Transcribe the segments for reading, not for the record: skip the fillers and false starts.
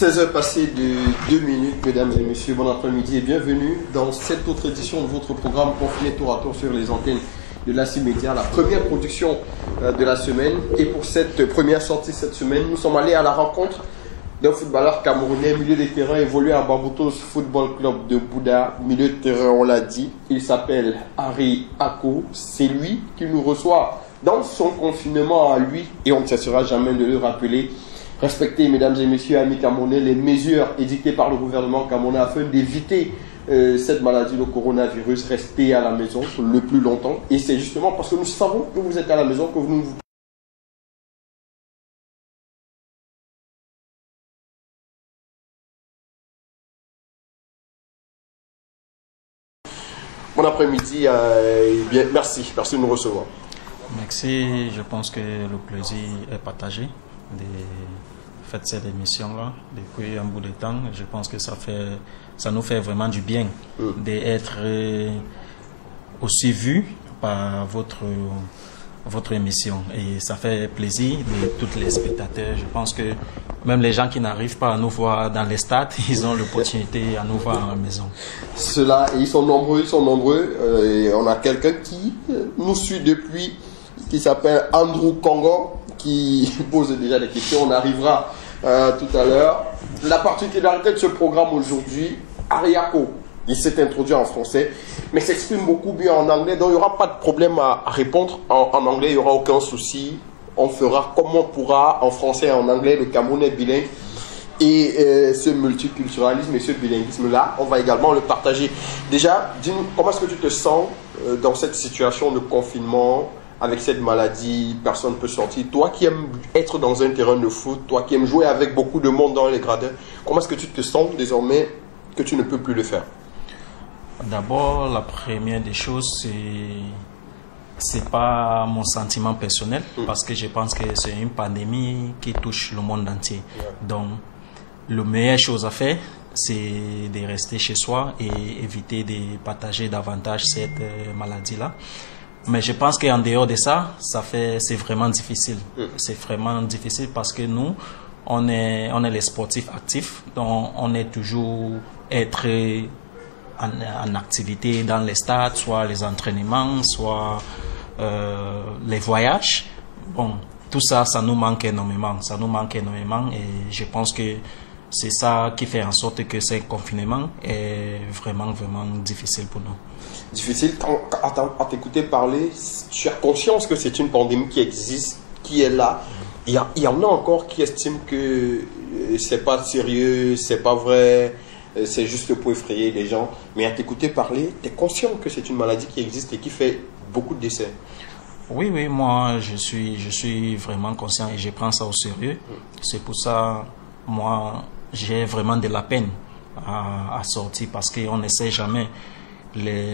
16h passées de 2 minutes, mesdames et messieurs, bon après-midi et bienvenue dans cette autre édition de votre programme Confiné tour à tour sur les antennes de l'ACI Média, la première production de la semaine. Et pour cette première sortie cette semaine, nous sommes allés à la rencontre d'un footballeur camerounais, milieu de terrain, évolué à Bamboutos Football Club de Bouda, milieu de terrain, on l'a dit. Il s'appelle Harry Ako, c'est lui qui nous reçoit dans son confinement à lui et on ne cessera jamais de le rappeler. Respectez, mesdames et messieurs, amis camerounais, les mesures édictées par le gouvernement camerounais afin d'éviter cette maladie, le coronavirus. Restez à la maison le plus longtemps. Et c'est justement parce que nous savons que vous êtes à la maison que nous vous... Bon après-midi, bien, merci de nous recevoir. Merci, je pense que le plaisir est partagé de faire cette émission-là depuis un bout de temps. Je pense que ça nous fait vraiment du bien d'être aussi vu par votre émission. Et ça fait plaisir de tous les spectateurs. Je pense que même les gens qui n'arrivent pas à nous voir dans les stades, ils ont l'opportunité à nous voir à la maison. Ceux-là, ils sont nombreux, et on a quelqu'un qui nous suit depuis, qui s'appelle Andrew Congo, qui pose déjà des questions. On arrivera tout à l'heure. La particularité de ce programme aujourd'hui, Harry Ako, il s'est introduit en français, mais s'exprime beaucoup mieux en anglais, donc il n'y aura pas de problème à répondre en anglais, il n'y aura aucun souci. On fera comme on pourra en français et en anglais, le Cameroun est bilingue. Et ce multiculturalisme et ce bilinguisme-là, on va également le partager. Déjà, dis-nous, comment est-ce que tu te sens dans cette situation de confinement? Avec cette maladie, personne ne peut sortir. Toi qui aimes être dans un terrain de foot, toi qui aimes jouer avec beaucoup de monde dans les gradins, comment est-ce que tu te sens désormais que tu ne peux plus le faire? D'abord, la première des choses, c'est pas mon sentiment personnel, parce que je pense que c'est une pandémie qui touche le monde entier. Donc, la meilleure chose à faire, c'est de rester chez soi et éviter de partager davantage cette maladie-là. Mais je pense qu'en dehors de ça, c'est vraiment difficile. C'est vraiment difficile parce que nous, on est les sportifs actifs, donc on est toujours en activité dans les stades, soit les entraînements, soit les voyages. Bon, tout ça, ça nous manque énormément. Et je pense que c'est ça qui fait en sorte que ce confinement est vraiment, vraiment difficile pour nous. Difficile, à t'écouter parler, tu as conscience que c'est une pandémie qui existe, qui est là. Il y en a encore qui estiment que c'est pas sérieux, c'est pas vrai, c'est juste pour effrayer les gens. Mais à t'écouter parler, tu es conscient que c'est une maladie qui existe et qui fait beaucoup de décès. Oui, moi, je suis vraiment conscient et je prends ça au sérieux. C'est pour ça, moi, j'ai vraiment de la peine à sortir parce qu'on ne sait jamais.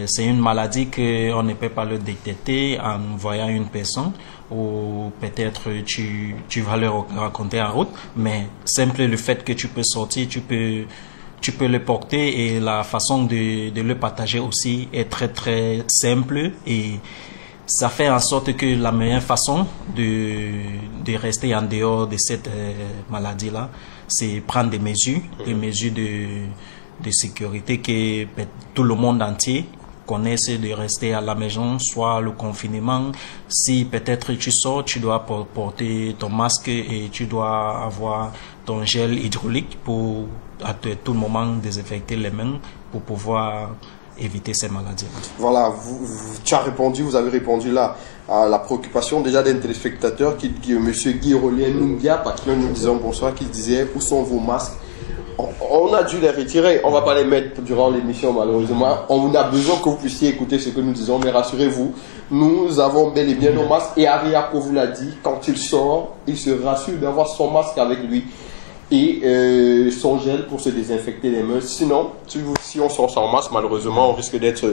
C'est une maladie qu'on ne peut pas le détecter en voyant une personne ou peut-être tu vas le raconter en route, mais simple le fait que tu peux sortir, tu peux le porter et la façon de le partager aussi est très très simple et ça fait en sorte que la meilleure façon de rester en dehors de cette maladie-là, c'est prendre des mesures de sécurité que tout le monde entier connaisse, de rester à la maison, soit le confinement. Si peut-être tu sors, tu dois porter ton masque et tu dois avoir ton gel hydraulique pour à tout moment désinfecter les mains pour pouvoir éviter ces maladies. Voilà, vous avez répondu là à la préoccupation déjà d'un téléspectateur M. Guy Rolien Nungia, par qui nous disons bonsoir, qui disait où sont vos masques? On a dû les retirer, on ne va pas les mettre durant l'émission malheureusement. On a besoin que vous puissiez écouter ce que nous disons, mais rassurez-vous, nous avons bel et bien nos masques. Et Harry Ako vous l'a dit, quand il sort, il se rassure d'avoir son masque avec lui et son gel pour se désinfecter les mains. Sinon, si on sort sans masque, malheureusement, on risque d'être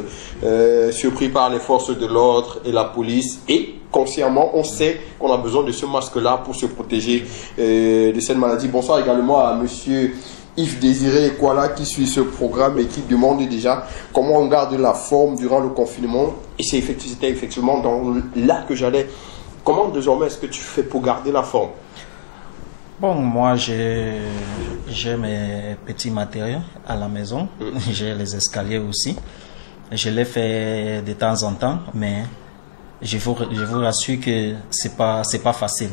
surpris par les forces de l'ordre et la police. Et consciemment, on sait qu'on a besoin de ce masque-là pour se protéger de cette maladie. Bonsoir également à monsieur Yves Désiré Ekwala qui suit ce programme et qui demande déjà comment on garde la forme durant le confinement. Et c'était effectivement là que j'allais. Comment désormais est-ce que tu fais pour garder la forme? Bon, moi, j'ai mes petits matériaux à la maison. J'ai les escaliers aussi. Je les fais de temps en temps, mais je vous rassure que c'est pas facile.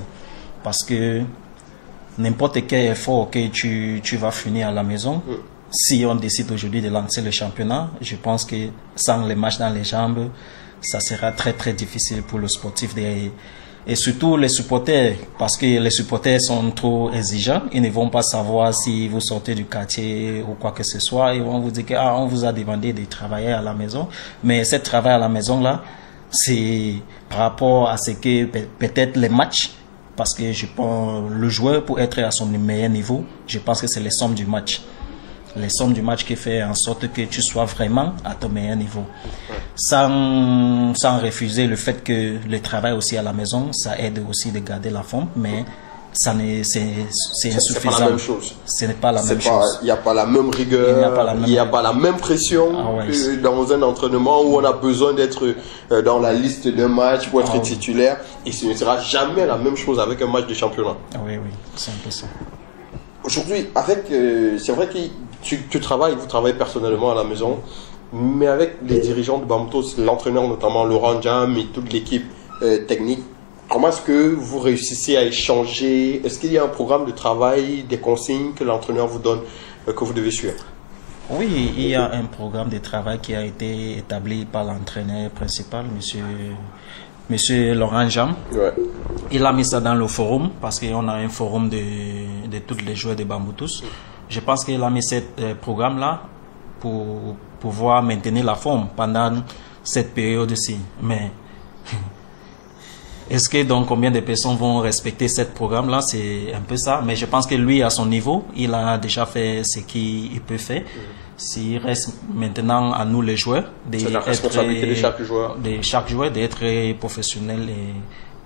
Parce que n'importe quel effort que tu vas finir à la maison, si on décide aujourd'hui de lancer le championnat, je pense que sans les matchs dans les jambes, ça sera très très difficile pour le sportif et surtout les supporters, parce que les supporters sont trop exigeants. Ils ne vont pas savoir si vous sortez du quartier ou quoi que ce soit. Ils vont vous dire qu'on vous a demandé de travailler à la maison. Mais ce travail à la maison-là, c'est par rapport à ce que peut-être les matchs, parce que je pense le joueur, pour être à son meilleur niveau, je pense que c'est les sommes du match. Les sommes du match qui fait en sorte que tu sois vraiment à ton meilleur niveau. Sans refuser le fait que le travail aussi à la maison, ça aide aussi de garder la forme, mais c'est insuffisant. C'est pas la même chose. Ce n'est pas la même chose. Il n'y a pas la même rigueur, il n'y a pas la même pression que dans un entraînement où on a besoin d'être dans la liste d'un match pour être titulaire. Et ce ne sera jamais la même chose avec un match de championnat. Oui, c'est un peu ça. Aujourd'hui, c'est vrai que vous travaillez personnellement à la maison, mais avec les dirigeants de Bamoutos, l'entraîneur notamment Laurent Jam et toute l'équipe technique, comment est-ce que vous réussissez à échanger? Est-ce qu'il y a un programme de travail, des consignes que l'entraîneur vous donne, que vous devez suivre? Oui, il y a un programme de travail qui a été établi par l'entraîneur principal, Monsieur Laurent Jam. Ouais. Il a mis ça dans le forum, parce qu'on a un forum de tous les joueurs de Bamoutos. Je pense qu'il a mis ce programme-là pour pouvoir maintenir la forme pendant cette période-ci. Mais est-ce que donc combien de personnes vont respecter ce programme-là? C'est un peu ça. Mais je pense que lui, à son niveau, il a déjà fait ce qu'il peut faire. S'il reste maintenant à nous les joueurs, c'est la responsabilité de chaque joueur. D'être professionnel et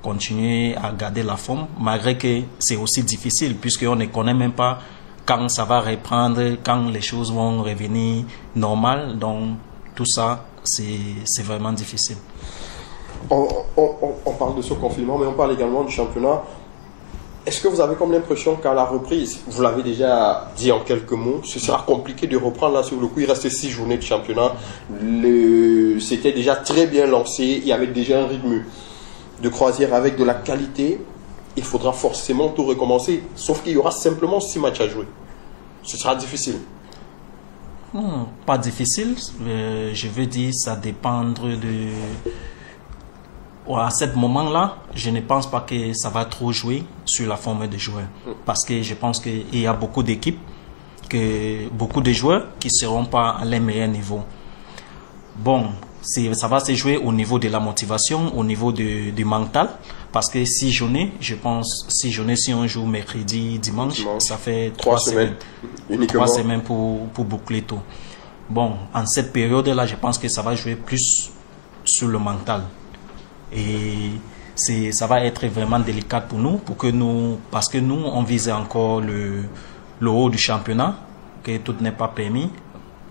continuer à garder la forme, malgré que c'est aussi difficile, puisqu'on ne connaît même pas quand ça va reprendre, quand les choses vont revenir normales. Donc tout ça, c'est vraiment difficile. On parle de ce confinement, mais on parle également du championnat. Est-ce que vous avez comme l'impression qu'à la reprise, vous l'avez déjà dit en quelques mots, ce sera compliqué de reprendre là sur le coup? Il reste 6 journées de championnat. C'était déjà très bien lancé. Il y avait déjà un rythme de croisière avec de la qualité. Il faudra forcément tout recommencer. Sauf qu'il y aura simplement 6 matchs à jouer. Ce sera difficile. Non, pas difficile. Je veux dire, ça dépendre de... À ce moment-là, je ne pense pas que ça va trop jouer sur la forme des joueurs. Parce que je pense qu'il y a beaucoup d'équipes, beaucoup de joueurs qui ne seront pas à leur meilleur niveau. Bon, ça va se jouer au niveau de la motivation, au niveau du mental. Parce que 6 journées, je pense, 6 journées, si on joue mercredi, dimanche, ça fait 3 semaines. 3 semaines pour boucler tout. Bon, en cette période-là, je pense que ça va jouer plus sur le mental. Et ça va être vraiment délicat pour nous, parce que nous, on visait encore le haut du championnat, que tout n'est pas permis.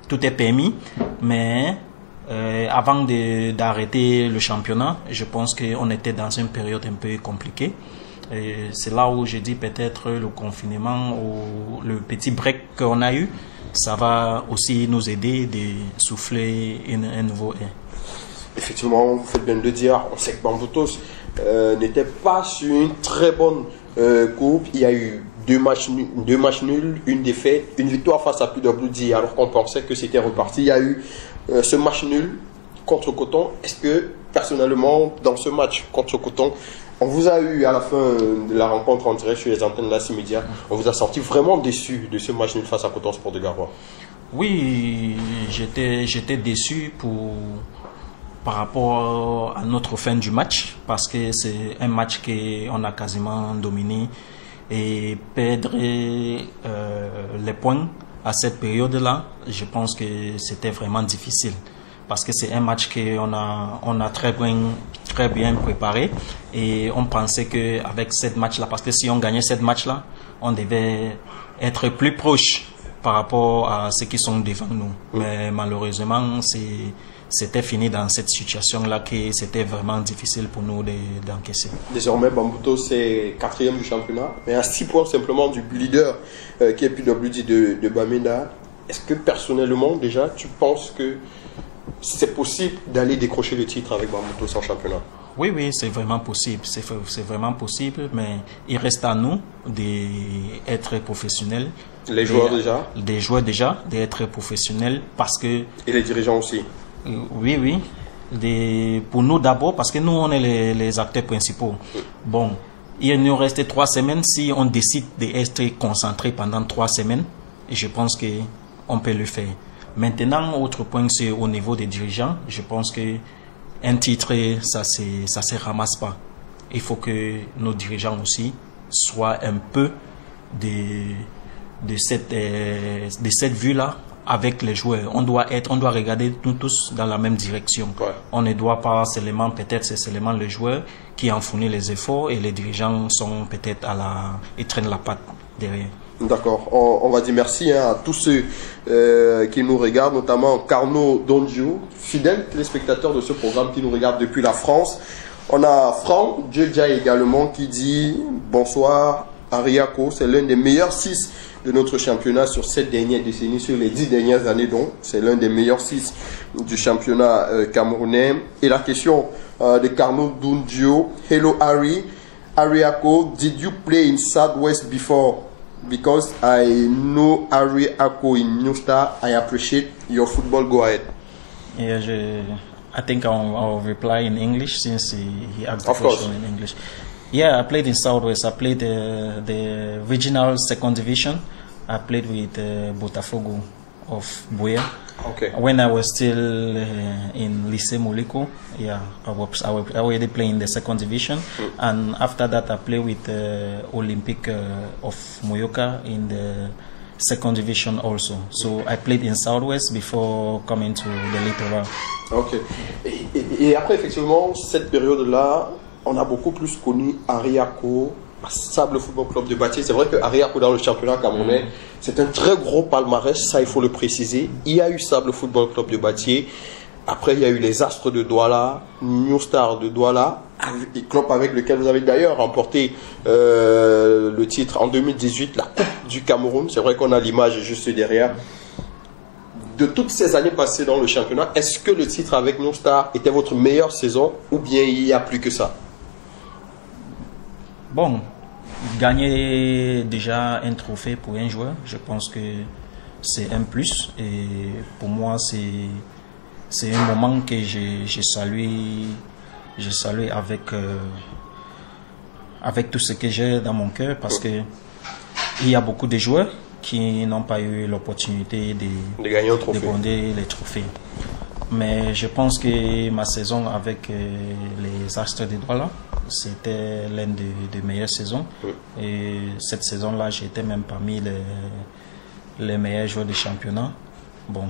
Tout est permis, mais avant d'arrêter le championnat, je pense qu'on était dans une période un peu compliquée. C'est là où je dis peut-être le confinement ou le petit break qu'on a eu, ça va aussi nous aider de souffler un nouveau air. Effectivement, vous faites bien de le dire, on sait que Bamoutos n'était pas sur une très bonne coupe. Il y a eu 2 matchs nuls, une défaite, une victoire face à PWD alors qu'on pensait que c'était reparti. Il y a eu ce match nul contre Coton. Est-ce que personnellement, dans ce match contre Coton, on vous a eu à la fin de la rencontre en direct sur les antennes de la CIMEDIA, on vous a senti vraiment déçu de ce match nul face à Coton Sport de Garoua? Oui, j'étais déçu par rapport à notre fin du match, parce que c'est un match qu'on a quasiment dominé, et perdre les points à cette période-là, je pense que c'était vraiment difficile, parce que c'est un match qu'on a très bien préparé, et on pensait qu'avec cette match-là, parce que si on gagnait cette match-là, on devait être plus proche par rapport à ceux qui sont devant nous. Mais malheureusement, c'était fini dans cette situation-là que c'était vraiment difficile pour nous d'encaisser. Désormais, Bambuto, c'est 4e du championnat, mais à 6 points simplement du leader qui est PWD de Bamenda. Est-ce que personnellement, déjà, tu penses que c'est possible d'aller décrocher le titre avec Bambuto sans championnat? Oui, oui, c'est vraiment possible. C'est vraiment possible, mais il reste à nous d'être professionnels. Les joueurs déjà? Des joueurs déjà, d'être professionnels parce que... Et les dirigeants aussi? Oui, oui. Pour nous d'abord, parce que nous, on est les acteurs principaux. Bon, il nous reste 3 semaines. Si on décide d'être concentré pendant 3 semaines, je pense qu'on peut le faire. Maintenant, autre point, c'est au niveau des dirigeants. Je pense que un titre, ça se ramasse pas. Il faut que nos dirigeants aussi soient un peu de cette vue-là avec les joueurs. On doit regarder nous tous dans la même direction. Ouais. On ne doit pas seulement, peut-être c'est seulement le joueur qui en fournit les efforts et les dirigeants sont peut-être ils traînent la patte derrière. D'accord. On va dire merci à tous ceux qui nous regardent, notamment Carnot Donjo, fidèle téléspectateur de ce programme qui nous regarde depuis la France. On a Franck Djedja également qui dit bonsoir Ariako, c'est l'un des meilleurs 6 de notre championnat sur cette dernière décennie, sur les 10 dernières années donc. C'est l'un des meilleurs 6 du championnat camerounais. Et la question de Carnot Donjo, hello Ari, Ariako, did you play in Southwest before? Because I know Ari Ako in New Star, I appreciate your football. Go ahead. Yeah, I think I'll reply in English since he asked the question in English. Yeah, I played in Southwest. I played the regional 2nd division. I played with Botafogo of Buea. Okay. When I was still in Lycée Moliko, yeah, I was already playing the 2nd division, and after that I played with Olympique of Moyoka in the 2nd division also. So I played in Southwest before coming to the Littoral. Ok. Et après effectivement cette période-là, on a beaucoup plus connu Ariako à Sable Football Club de Batié. C'est vrai que Ariako dans le championnat camerounais, c'est un très gros palmarès, ça il faut le préciser. Il y a eu Sable Football Club de Batié. Après, il y a eu les Astres de Douala, New Star de Douala, un club avec lequel vous avez d'ailleurs remporté le titre en 2018, la Coupe du Cameroun. C'est vrai qu'on a l'image juste derrière. De toutes ces années passées dans le championnat, est-ce que le titre avec New Star était votre meilleure saison ou bien il y a plus que ça? Bon, gagner déjà un trophée pour un joueur, je pense que c'est un plus. Et pour moi, c'est un moment que je salue avec tout ce que j'ai dans mon cœur, parce que il y a beaucoup de joueurs qui n'ont pas eu l'opportunité de gagner les trophées. Mais je pense que ma saison avec les Astres de Douala, c'était l'une des meilleures saisons. Et cette saison-là, j'étais même parmi les meilleurs joueurs du championnat. Bon,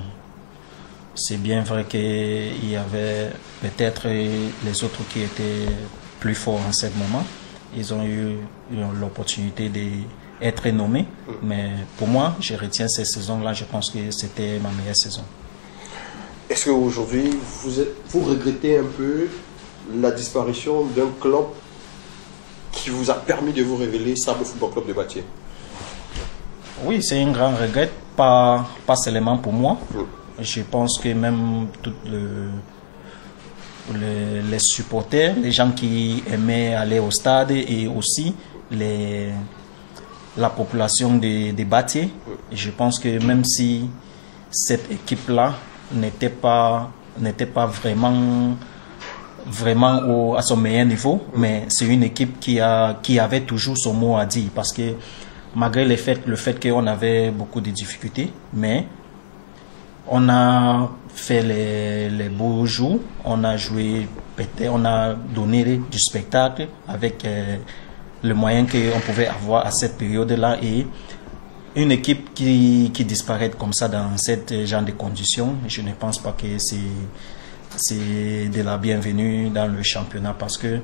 c'est bien vrai qu'il y avait peut-être les autres qui étaient plus forts en ce moment. Ils ont eu l'opportunité d'être nommés. Mais pour moi, je retiens cette saison-là. Je pense que c'était ma meilleure saison. Est-ce qu'aujourd'hui, vous regrettez un peu la disparition d'un club qui vous a permis de vous révéler, Sable Football Club de Batié? Oui, c'est un grand regret, pas seulement pour moi. Je pense que même tous les supporters, les gens qui aimaient aller au stade et aussi la population de Batié, je pense que même si cette équipe-là n'était pas vraiment à son meilleur niveau, mais c'est une équipe qui avait toujours son mot à dire, parce que malgré le fait qu'on avait beaucoup de difficultés, mais on a fait les beaux jours, on a joué, on a donné du spectacle avec le moyen qu'on pouvait avoir à cette période-là. Et une équipe qui disparaît comme ça dans ce genre de conditions, je ne pense pas que c'est de la bienvenue dans le championnat, parce que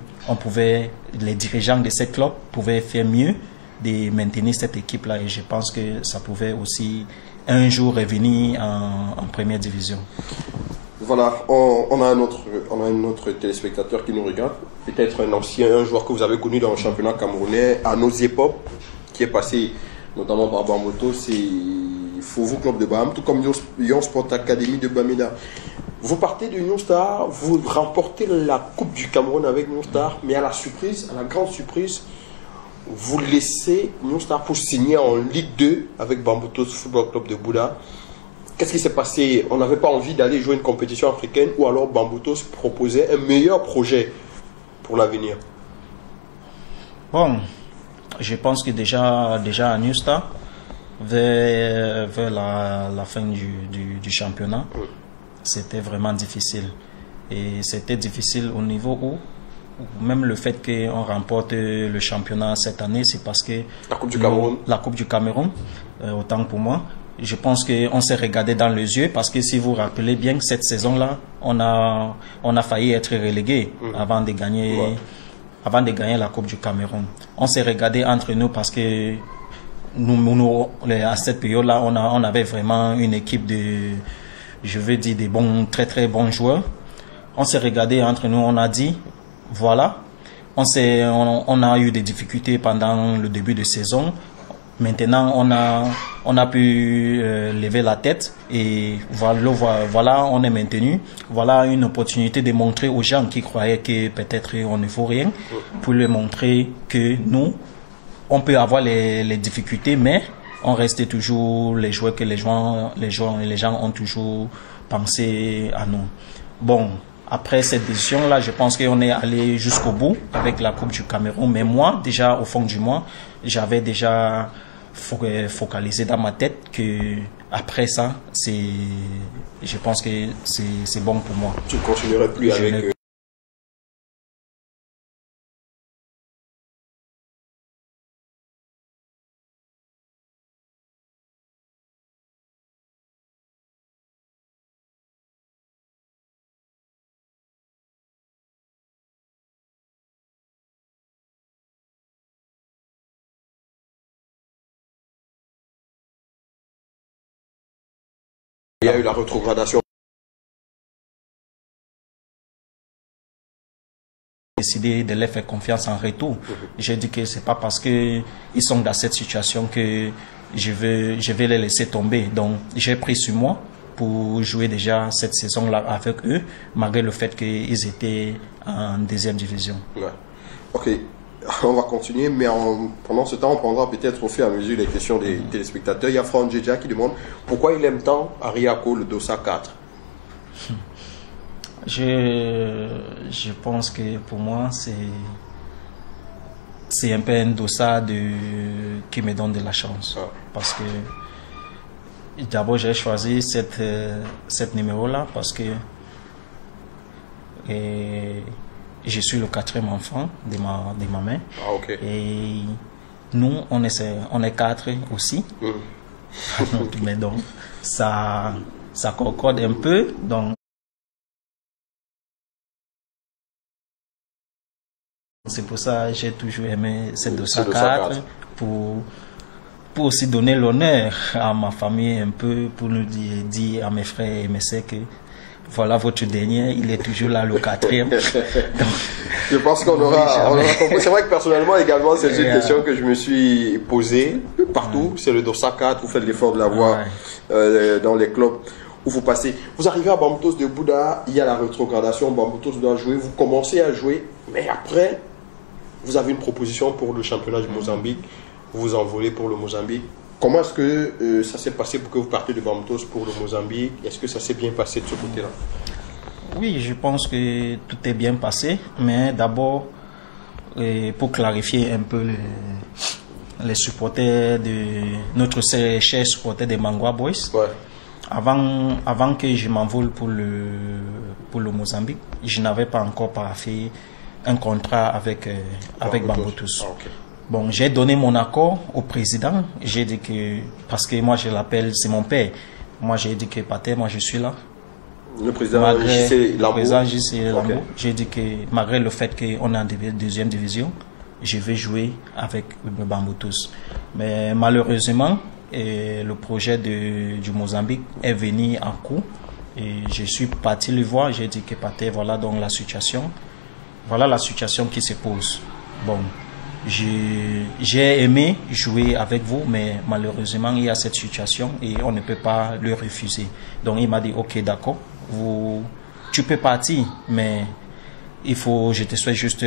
les dirigeants de ce club pouvaient faire mieux de maintenir cette équipe-là, et je pense que ça pouvait aussi un jour revenir en première division. voilà, on a un autre téléspectateur qui nous regarde, peut-être un joueur que vous avez connu dans le championnat camerounais, Arnaud Zepop, qui est passé notamment par Bamboto, c'est Fofo Club de Bam, tout comme Lyon Sport Academy de Bamida. Vous partez de New Star, vous remportez la Coupe du Cameroun avec New Star, mais à la grande surprise, vous laissez New Star pour signer en Ligue 2 avec Bamboto Football Club de Bouda. Qu'est-ce qui s'est passé? On n'avait pas envie d'aller jouer une compétition africaine ou alors Bamboto proposait un meilleur projet pour l'avenir? Bon, je pense que déjà à New Star, vers la fin du championnat, c'était vraiment difficile. Et c'était difficile au niveau où même le fait qu'on remporte le championnat cette année, c'est parce que la Coupe du Cameroun, autant pour moi, je pense qu'on s'est regardé dans les yeux parce que si vous vous rappelez bien, cette saison-là, on a failli être relégué avant de gagner la Coupe du Cameroun. On s'est regardé entre nous parce que nous à cette période-là, on avait vraiment une équipe de, je veux dire, des très très bons joueurs. On s'est regardé entre nous, on a dit, voilà, on a eu des difficultés pendant le début de saison. Maintenant, on a pu lever la tête et voilà, on est maintenu. Voilà une opportunité de montrer aux gens qui croyaient que peut-être on ne faut rien, pour leur montrer que nous, on peut avoir les difficultés, mais on reste toujours les joueurs que les gens ont toujours pensé à nous. Bon, après cette décision-là, je pense qu'on est allé jusqu'au bout avec la Coupe du Cameroun. Mais moi, déjà, au fond du mois, j'avais déjà focalisé dans ma tête que après ça, je pense que c'est bon pour moi. Tu ne continuerais plus avec il y a eu la rétrogradation. Décidé de leur faire confiance en retour. J'ai dit que c'est pas parce que ils sont dans cette situation que je vais les laisser tomber. Donc j'ai pris sur moi pour jouer déjà cette saison-là avec eux, malgré le fait qu'ils étaient en deuxième division. Ouais. Ok, on va continuer, mais pendant ce temps, on prendra peut-être au fur et à mesure les questions des téléspectateurs. Il y a Franck Djedja qui demande pourquoi il aime tant Ariako, le Dossa 4. Je pense que pour moi, c'est un peu un Dossa qui me donne de la chance. Ah. Parce que d'abord, j'ai choisi cette numéro-là parce que je suis le 4e enfant de ma mère. Ah, okay. Et nous, on est 4 aussi. Mais donc, ça concorde un peu. Donc, c'est pour ça que j'ai toujours aimé cette Dossa 4 pour aussi donner l'honneur à ma famille un peu, pour nous dire à mes frères et mes sœurs que voilà votre dernier, il est toujours là, le 4e. Je pense qu'on aura compris. C'est vrai que personnellement également, c'est une question que je me suis posée partout. C'est le Dossa 4, vous faites l'effort de l'avoir dans les clubs où vous passez. Vous arrivez à Bambotos de Bouda, il y a la rétrogradation, Bambotos doit jouer, vous commencez à jouer, mais après, vous avez une proposition pour le championnat du Mozambique, vous vous envolez pour le Mozambique. Comment est-ce que ça s'est passé pour que vous partez de Bambotos pour le Mozambique? Est-ce que ça s'est bien passé de ce côté-là? Oui, je pense que tout est bien passé, mais d'abord, pour clarifier un peu les supporters notre cher supporter des Mangwa Boys, ouais. Avant que je m'envole pour le Mozambique, je n'avais pas encore paraphé un contrat avec Bambotos. Ah, okay. Bon, j'ai donné mon accord au président. J'ai dit que, parce que moi je l'appelle, c'est mon père. Moi j'ai dit que Pater, moi je suis là. Le président JC Lambo. Okay. J'ai dit que malgré le fait qu'on est en deuxième division, je vais jouer avec Bambotos. Mais malheureusement, le projet du Mozambique est venu en cours. Et je suis parti le voir, j'ai dit que Pathé, voilà donc la situation. Voilà la situation qui se pose. Bon, j'ai aimé jouer avec vous, mais malheureusement, il y a cette situation et on ne peut pas le refuser. Donc, il m'a dit, ok, d'accord, tu peux partir, mais je te souhaite juste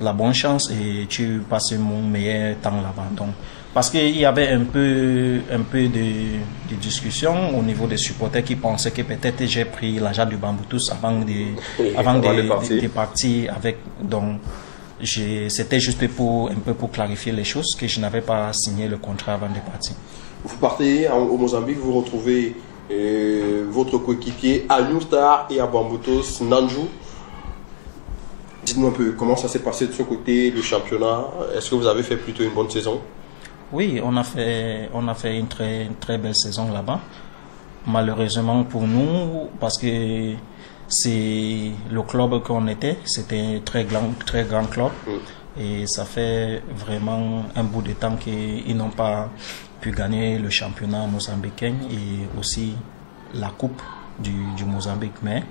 la bonne chance et tu passes mon meilleur temps là-bas. Donc, parce qu'il y avait un peu de discussion au niveau des supporters qui pensaient que peut-être j'ai pris l'argent du Bamboutus avant de partir avec. Donc, c'était juste pour clarifier les choses, que je n'avais pas signé le contrat avant de partir. Vous partez au Mozambique, vous retrouvez votre coéquipier à New Star et à Bamboutus, Nanjou. Dites-nous un peu comment ça s'est passé de ce côté, le championnat. Est-ce que vous avez fait plutôt une bonne saison? Oui, on a fait une très belle saison là-bas. Malheureusement pour nous, parce que c'est le club qu'on était, c'était un très grand club. Et ça fait vraiment un bout de temps qu'ils n'ont pas pu gagner le championnat mozambicain et aussi la coupe du Mozambique. Mais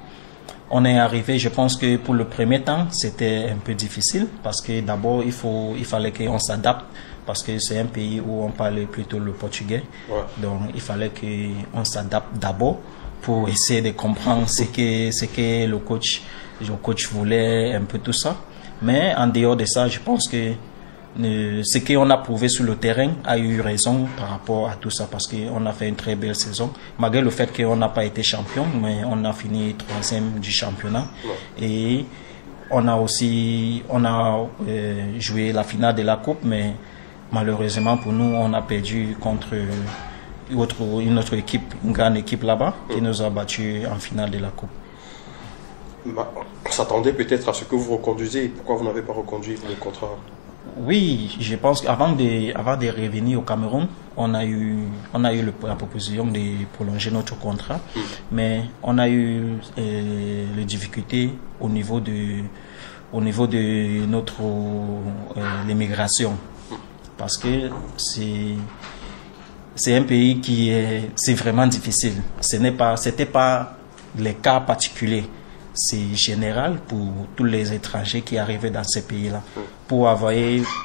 on est arrivé, je pense que pour le premier temps, c'était un peu difficile parce que d'abord, il fallait qu'on s'adapte parce que c'est un pays où on parlait plutôt le portugais. Ouais. Donc, il fallait qu'on s'adapte d'abord pour essayer de comprendre ce que le coach voulait, un peu tout ça. Mais en dehors de ça, je pense que ce qu'on a prouvé sur le terrain a eu raison par rapport à tout ça parce qu'on a fait une très belle saison. Malgré le fait qu'on n'a pas été champion, mais on a fini 3e du championnat. Ouais. Et on a joué la finale de la coupe, mais malheureusement pour nous, on a perdu contre une autre équipe, une grande équipe là-bas, qui nous a battus en finale de la coupe. On s'attendait peut-être à ce que vous reconduisiez. Pourquoi vous n'avez pas reconduit le contrat? Oui, je pense qu'avant de revenir au Cameroun, on a eu la proposition de prolonger notre contrat, mais on a eu les difficultés au niveau de notre l'immigration, parce que c'est un pays c'est vraiment difficile. C'était pas les cas particuliers. C'est général pour tous les étrangers qui arrivaient dans ces pays-là. Pour avoir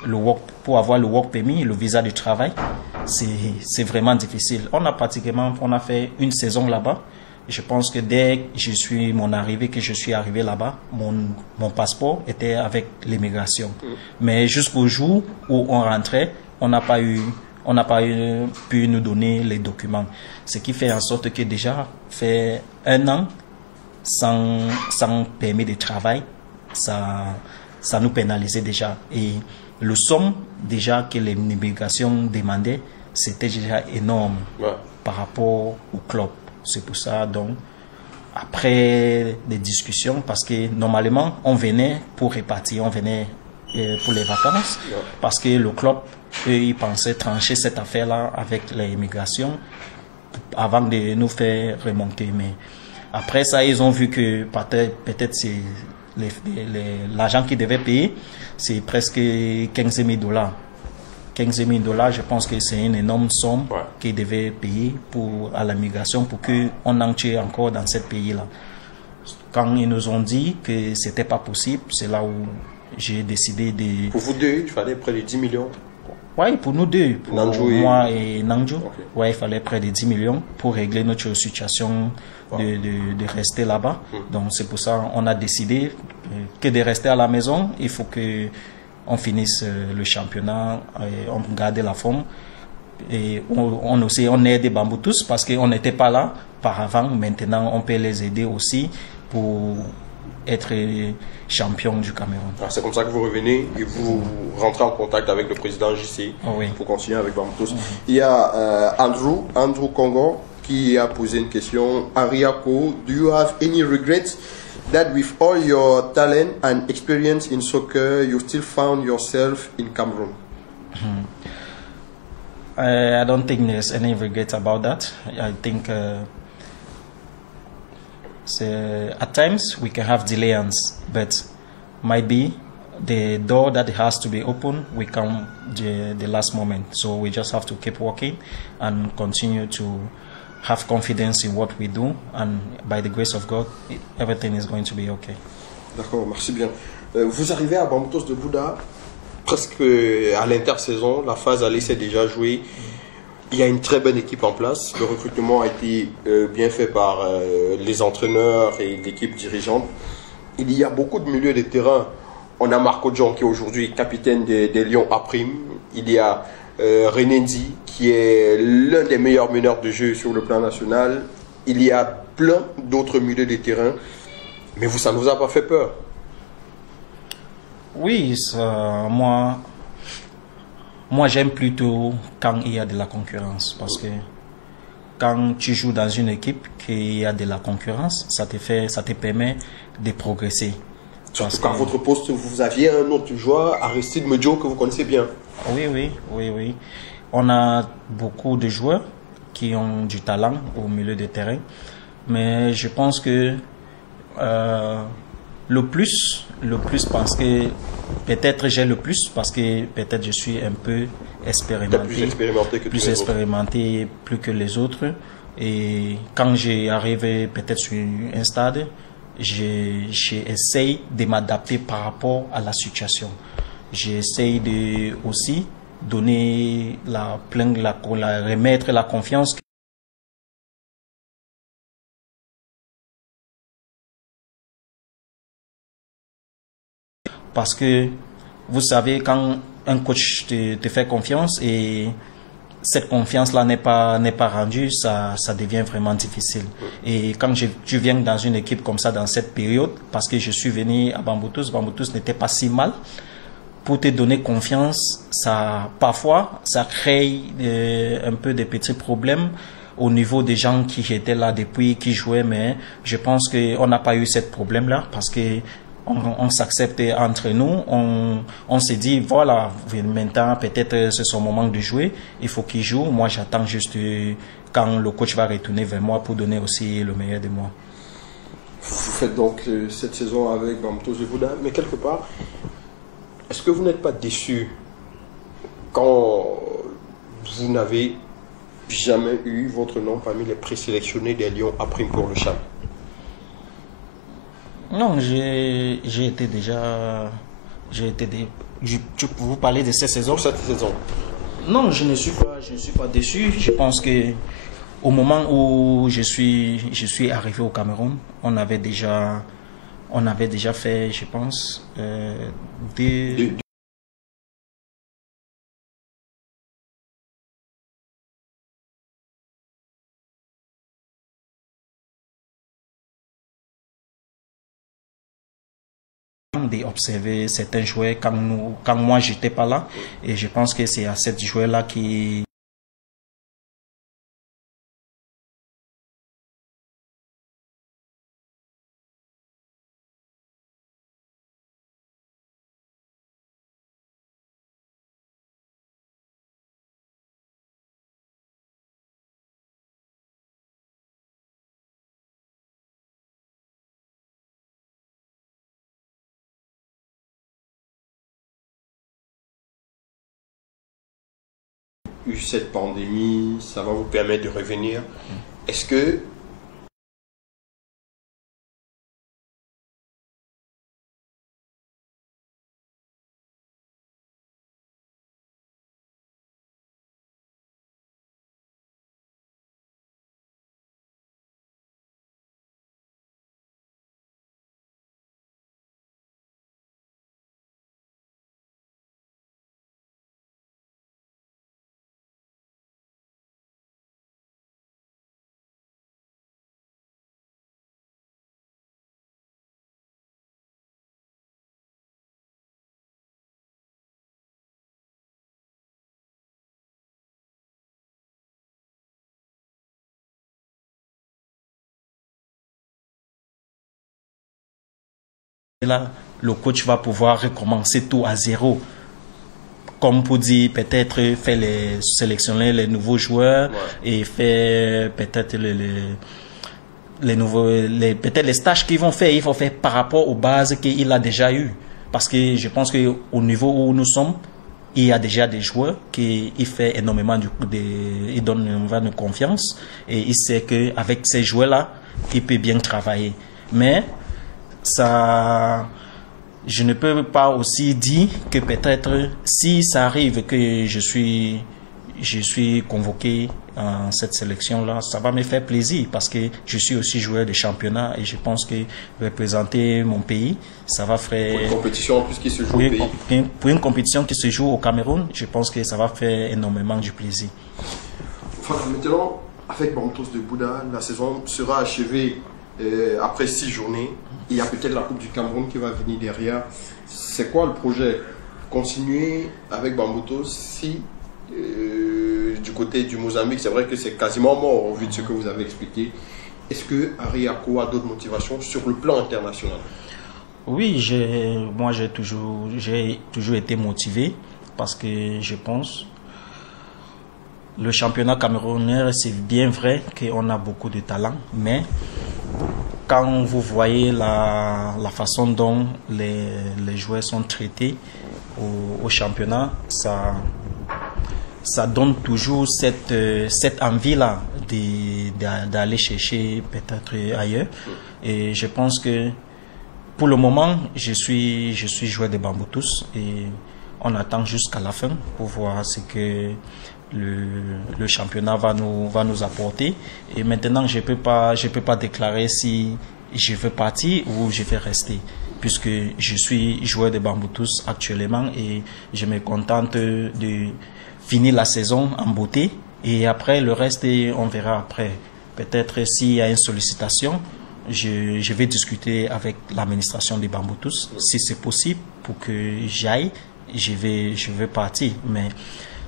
le work permit, le visa de travail, c'est vraiment difficile. On a fait une saison là-bas. Je pense que dès que je suis arrivé là-bas, mon passeport était avec l'immigration. Mais jusqu'au jour où on rentrait, on n'a pas pu nous donner les documents. Ce qui fait en sorte que déjà, fait un an, sans permis de travail, ça nous pénalisait déjà. Et le somme déjà que l'immigration demandait, c'était déjà énorme par rapport au club. C'est pour ça, donc, après des discussions, parce que normalement, on venait pour repartir, on venait pour les vacances, parce que le club, eux, ils pensaient trancher cette affaire-là avec l'immigration avant de nous faire remonter. Mais après ça, ils ont vu que peut-être c'est l'argent qu'ils devaient payer, c'est presque 15 000 $. 15 000 $, je pense que c'est une énorme somme qu'ils devaient payer à la migration pour qu'on en tue encore dans ce pays-là. Quand ils nous ont dit que c'était pas possible, c'est là où j'ai décidé de... Pour vous deux, il fallait près de 10 millions. Oui, pour nous deux, pour moi et Nanjou, il fallait près de 10 millions pour régler notre situation de rester là-bas. Donc c'est pour ça qu'on a décidé que de rester à la maison, il faut qu'on finisse le championnat, et on garde la forme. Et on aide les Bamboutus parce qu'on n'était pas là par avant. Maintenant, on peut les aider aussi pour être champion du Cameroun. C'est comme ça que vous revenez et vous rentrez en contact avec le président JC pour continuer avec Bamboutus. Il y a Andrew Congo qui a posé une question. Ariako, do you have any regrets that with all your talent and experience in soccer, you still found yourself in Cameroon? I don't think there's any regret about that. I think at times we can have delays, but might be the door that has to be open will come the last moment. So we just have to keep working and continue to have confidence in what we do, and by the grace of God, everything is going to be okay. D'accord, merci bien. Vous arrivez à Bambutos de Bouddha presque à l'intersaison, la phase aller s'est déjà jouée. Il y a une très bonne équipe en place. Le recrutement a été bien fait par les entraîneurs et l'équipe dirigeante. Il y a beaucoup de milieux de terrain. On a Marco John qui est aujourd'hui capitaine des Lions A'. Il y a René Ndi qui est l'un des meilleurs meneurs de jeu sur le plan national. Il y a plein d'autres milieux de terrain. Mais vous, ça ne vous a pas fait peur? Oui, moi j'aime plutôt quand il y a de la concurrence, parce que quand tu joues dans une équipe qu'il y a de la concurrence, ça te permet de progresser. Surtout qu'à votre poste, vous aviez un autre joueur, Aristide Medjo, que vous connaissez bien. Oui. On a beaucoup de joueurs qui ont du talent au milieu de terrain, mais je pense que le plus parce que peut-être j'ai le plus parce que peut-être je suis un peu expérimenté, plus que les autres, et quand j'arrive peut-être sur un stade, j'essaye de m'adapter par rapport à la situation. J'essaye de aussi donner remettre la confiance. Parce que vous savez, quand un coach te fait confiance et cette confiance-là n'est pas rendue, ça devient vraiment difficile. Et quand tu viens dans une équipe comme ça dans cette période, parce que je suis venu à Bambutos n'était pas si mal, pour te donner confiance, parfois ça crée un peu de petits problèmes au niveau des gens qui étaient là depuis, qui jouaient, mais je pense qu'on n'a pas eu ce problème-là parce que on s'accepte entre nous, on se dit voilà, maintenant peut-être c'est son moment de jouer, il faut qu'il joue, moi j'attends juste quand le coach va retourner vers moi pour donner aussi le meilleur de moi. Vous faites donc cette saison avec Bambutos de Bouddha, mais quelque part, est-ce que vous n'êtes pas déçu quand vous n'avez jamais eu votre nom parmi les présélectionnés des Lions A' pour le CHAN? Non, vous parlez de cette saison? Cette saison. Non, je ne suis pas déçu. Je pense que au moment où je suis arrivé au Cameroun, on avait déjà fait, je pense, d'observer certains joueurs quand moi j'étais pas là, et je pense que c'est à ces joueurs là qui eu cette pandémie, ça va vous permettre de revenir. Est-ce que là, le coach va pouvoir recommencer tout à zéro. Comme pour dire, peut-être sélectionner les nouveaux joueurs, et faire peut-être peut-être les stages qu'ils vont faire, il faut faire par rapport aux bases qu'il a déjà eues. Parce que je pense qu'au niveau où nous sommes, il y a déjà des joueurs qui il fait énormément il donne énormément de confiance et il sait que avec ces joueurs-là, il peut bien travailler. Mais ça, je ne peux pas aussi dire que peut-être si ça arrive que je suis convoqué en cette sélection-là, ça va me faire plaisir parce que je suis aussi joueur de championnat et je pense que représenter mon pays, ça va faire... Pour une compétition en plus qui se joue au pays. Pour une compétition qui se joue au Cameroun, je pense que ça va faire énormément du plaisir. Enfin, maintenant, avec Bambotos de Bouddha, la saison sera achevée après 6 journées. Il y a peut-être la Coupe du Cameroun qui va venir derrière. C'est quoi le projet? Continuer avec Bambotos si... du côté du Mozambique, c'est vrai que c'est quasiment mort au vu de ce que vous avez expliqué. Est-ce que Harry Ako a d'autres motivations sur le plan international? Oui, moi j'ai toujours été motivé parce que je pense le championnat camerounais, c'est bien vrai qu'on a beaucoup de talent, mais quand vous voyez la façon dont les joueurs sont traités au championnat, ça donne toujours cette envie-là d'aller chercher peut-être ailleurs. Et je pense que pour le moment, je suis joueur de Bambotos et on attend jusqu'à la fin pour voir ce que le championnat va nous apporter. Et maintenant, je peux pas déclarer si je veux partir ou je vais rester, puisque je suis joueur de Bambotos actuellement et je me contente de finir la saison en beauté et après le reste on verra après. Peut-être s'il y a une sollicitation, je vais discuter avec l'administration des Bambotos si c'est possible pour que j'aille, je vais partir. Mais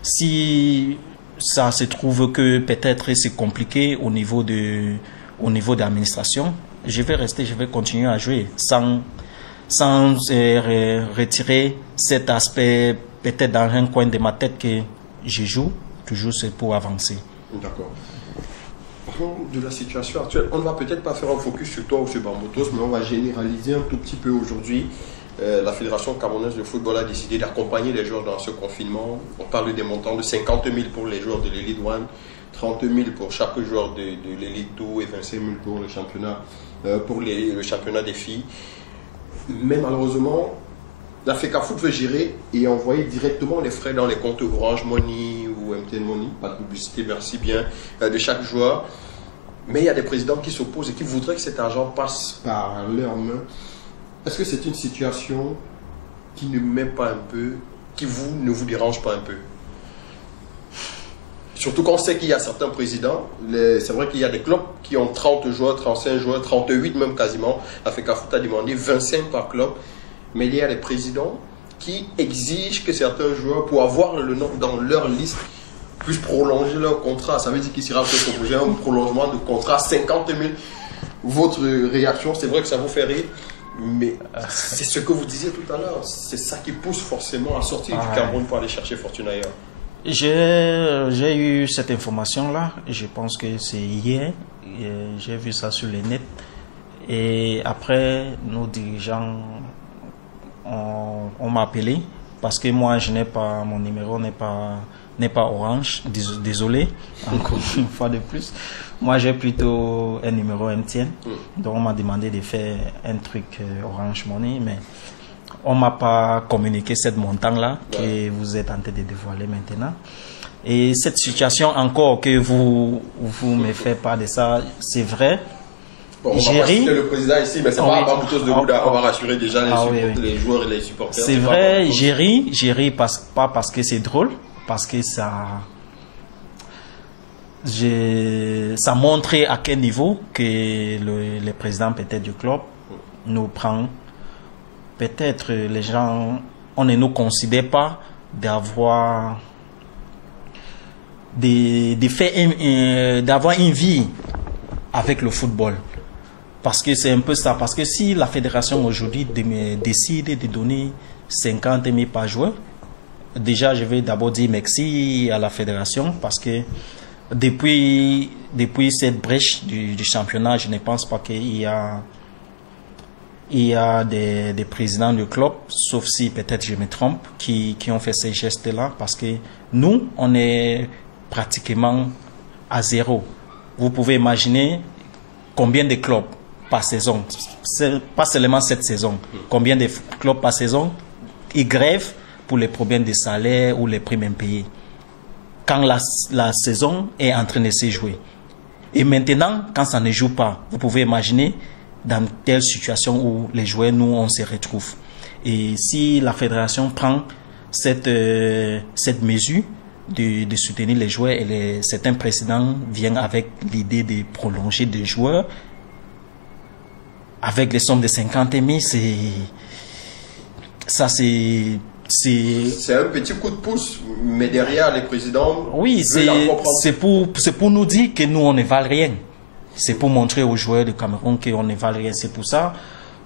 si ça se trouve que peut-être c'est compliqué au niveau de l'administration, je vais rester, je vais continuer à jouer sans retirer cet aspect peut-être dans un coin de ma tête que je joue, toujours c'est pour avancer. D'accord. Parlons de la situation actuelle. On ne va peut-être pas faire un focus sur toi ou sur Bambotos, mais on va généraliser un tout petit peu aujourd'hui. La Fédération camerounaise de football a décidé d'accompagner les joueurs dans ce confinement. On parle des montants de 50 000 pour les joueurs de l'élite 1, 30 000 pour chaque joueur de l'élite 2 et 25 000 pour le championnat, le championnat des filles. Mais malheureusement, la FECAFOOT veut gérer et envoyer directement les frais dans les comptes Orange Money ou MTN Money, pas de publicité, merci bien, de chaque joueur. Mais il y a des présidents qui s'opposent et qui voudraient que cet argent passe par leurs mains. Est-ce que c'est une situation qui ne met pas un peu, qui ne vous dérange pas un peu? Surtout qu'on sait qu'il y a certains présidents, c'est vrai qu'il y a des clubs qui ont 30 joueurs, 35 joueurs, 38 même quasiment. La FECAFOOT a demandé 25 par club. Mais il y a des présidents qui exigent que certains joueurs, pour avoir le nom dans leur liste, puissent prolonger leur contrat. Ça veut dire qu'il sera proposé un prolongement de contrat à 50 000. Votre réaction, c'est vrai que ça vous fait rire, mais c'est ce que vous disiez tout à l'heure. C'est ça qui pousse forcément à sortir du Cameroun pour aller chercher fortune ailleurs. J'ai eu cette information-là, je pense que c'est hier, j'ai vu ça sur les nets. Et après, nos dirigeants... On m'a appelé parce que moi mon numéro n'est pas Orange, désolé encore une fois de plus. Moi j'ai plutôt un numéro MTN, donc on m'a demandé de faire un truc Orange Money, mais on m'a pas communiqué cette montant là que vous êtes en train de dévoiler maintenant. Et cette situation encore que vous me faites part de ça, c'est vrai. Bon, on va pas citer le président ici, mais c'est pas Bambotos de Bouddha. On va rassurer déjà les joueurs et les supporters. C'est vrai, j'ai ri pas parce que c'est drôle, parce que ça montre à quel niveau que le président peut-être du club nous prend. Peut-être les gens, on ne nous considère pas d'avoir d'avoir une vie avec le football. Parce que c'est un peu ça. Parce que si la fédération aujourd'hui décide de donner 50 000 par joueur, déjà je vais d'abord dire merci à la fédération parce que depuis cette brèche du championnat, je ne pense pas qu'il y a il y a des présidents de club, sauf si peut-être je me trompe, qui ont fait ces gestes-là, parce que nous, on est pratiquement à zéro. Vous pouvez imaginer combien de clubs par saison, pas seulement cette saison, combien de clubs par saison ils grèvent pour les problèmes de salaire ou les primes impayées. Quand la saison est en train de se jouer. Et maintenant, quand ça ne joue pas, vous pouvez imaginer dans telle situation où les joueurs, nous, on se retrouve. Et si la fédération prend cette mesure de soutenir les joueurs, et certains présidents viennent avec l'idée de prolonger des joueurs, avec les sommes de 50 000, c'est un petit coup de pouce, mais derrière les présidents... Oui, c'est pour nous dire que nous, on ne valent rien. C'est pour montrer aux joueurs du Cameroun qu'on ne valent rien. C'est pour ça,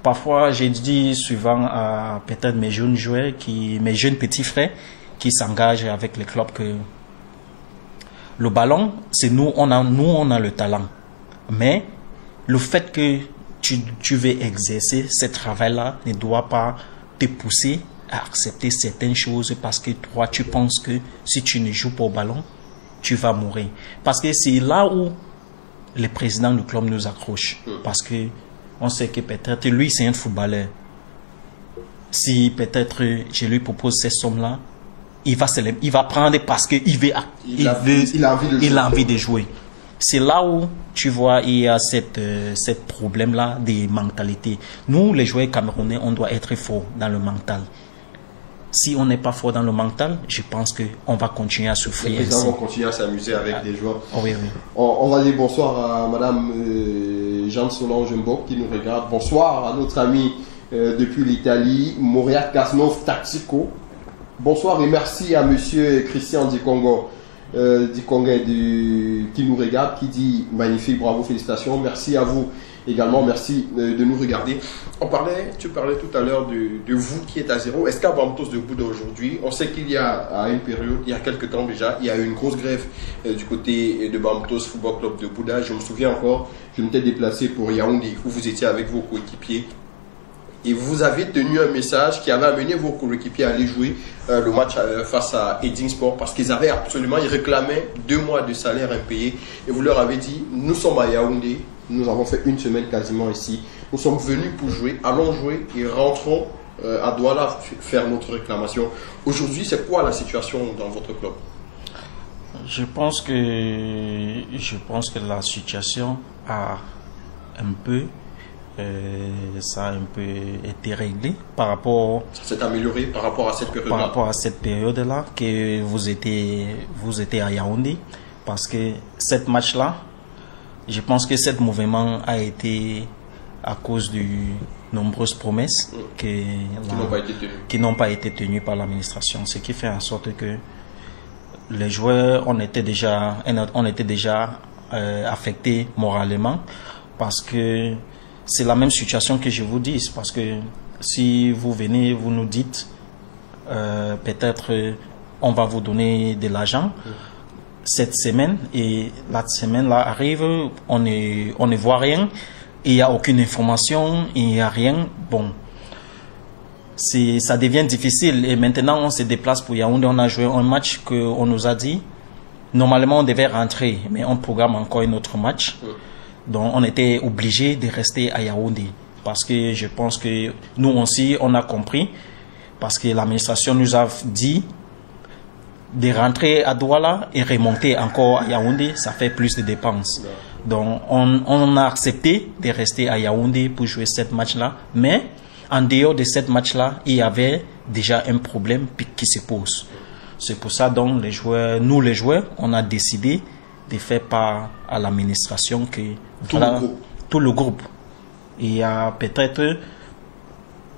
parfois, j'ai dit souvent à peut-être mes jeunes joueurs, mes jeunes petits frères, qui s'engagent avec les clubs, que le ballon, c'est nous, on a le talent. Mais le fait que tu veux exercer ce travail-là ne doit pas te pousser à accepter certaines choses parce que toi, tu penses que si tu ne joues pas au ballon, tu vas mourir. Parce que c'est là où les présidents du club nous accrochent. Parce que on sait que peut-être lui, c'est un footballeur. Si peut-être je lui propose ces sommes-là, il va prendre parce qu'il a envie de jouer. C'est là où, tu vois, il y a cette problème-là des mentalités. Nous, les joueurs camerounais, on doit être forts dans le mental. Si on n'est pas fort dans le mental, je pense qu'on va continuer à souffrir. Les présidents vont continuer à s'amuser avec des joueurs. Oui, oui. On va dire bonsoir à Madame Jeanne Solange Mbok qui nous regarde. Bonsoir à notre ami depuis l'Italie, Moria Kasnov Taxico. Bonsoir et merci à Monsieur Christian Dikongo. Qui nous regarde, qui dit magnifique, bravo, félicitations, merci à vous également, merci de nous regarder. Tu parlais tout à l'heure de vous qui êtes à zéro. Est-ce qu'à Bamtos de Bouddha aujourd'hui, on sait qu'il y a à une période, il y a quelques temps déjà, il y a eu une grosse grève du côté de Bamtos Football Club de Bouddha. Je me souviens encore, je m'étais déplacé pour Yaoundé où vous étiez avec vos coéquipiers. Et vous avez tenu un message qui avait amené vos coéquipiers à aller jouer le match face à Eding Sport parce qu'ils réclamaient 2 mois de salaire impayé. Et vous leur avez dit, nous sommes à Yaoundé, nous avons fait une semaine quasiment ici. Nous sommes venus pour jouer, allons jouer et rentrons à Douala faire notre réclamation. Aujourd'hui, c'est quoi la situation dans votre club? Je pense que la situation a un peu... ça a un peu été réglé par rapport... Ça s'est amélioré par rapport à cette période-là? Par rapport à cette période-là que vous étiez à Yaoundé. Parce que cette match-là, je pense que ce mouvement a été à cause de nombreuses promesses qui n'ont pas été tenues par l'administration. Ce qui fait en sorte que les joueurs, on était déjà affectés moralement parce que c'est la même situation que je vous dis, parce que si vous venez, vous nous dites, peut-être on va vous donner de l'argent cette semaine, et la semaine là arrive, on ne voit rien, il n'y a aucune information, il n'y a rien. Bon, ça devient difficile, et maintenant on se déplace pour Yaoundé, on a joué un match qu'on nous a dit, normalement on devait rentrer, mais on programme encore un autre match. Donc on était obligé de rester à Yaoundé parce que je pense que nous aussi on a compris parce que l'administration nous a dit de rentrer à Douala et remonter encore à Yaoundé, ça fait plus de dépenses. Donc on a accepté de rester à Yaoundé pour jouer cette match-là, mais en dehors de cette match-là, il y avait déjà un problème qui se pose. C'est pour ça donc nous les joueurs, on a décidé de faire part à l'administration que tout le groupe. Il y a peut-être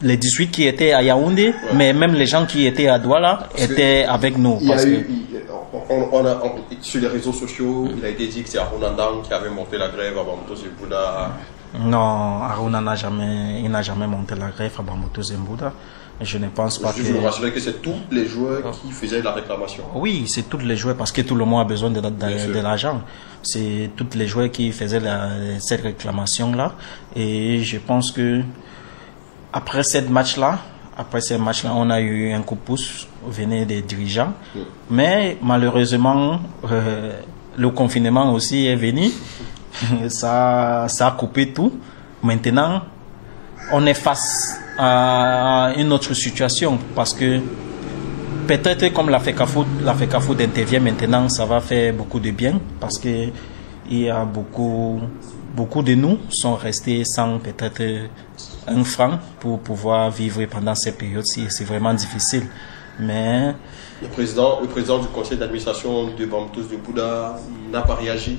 les 18 qui étaient à Yaoundé, mais même les gens qui étaient à Douala étaient avec nous. Sur les réseaux sociaux, il a été dit que c'est Aruna Ndang qui avait monté la grève à Bamouto Zembouda. Non, Aruna n'a jamais monté la grève à Bamouto Zembouda. Je ne pense pas que... Je vous rassurer que c'est tous les joueurs qui faisaient la réclamation. Oui, c'est tous les joueurs parce que tout le monde a besoin de l'argent. C'est tous les joueurs qui faisaient cette réclamation-là. Et je pense que après ce match-là, on a eu un coup de pouce venant des dirigeants. Mais malheureusement, le confinement aussi est venu. Ça a coupé tout. Maintenant, on est face à une autre situation parce que peut-être comme la FECAFOOT intervient maintenant, ça va faire beaucoup de bien parce que il y a beaucoup de nous sont restés sans peut-être un franc pour pouvoir vivre pendant ces périodes-ci. C'est vraiment difficile. Mais le président du conseil d'administration de Bamtous de Bouddha n'a pas réagi.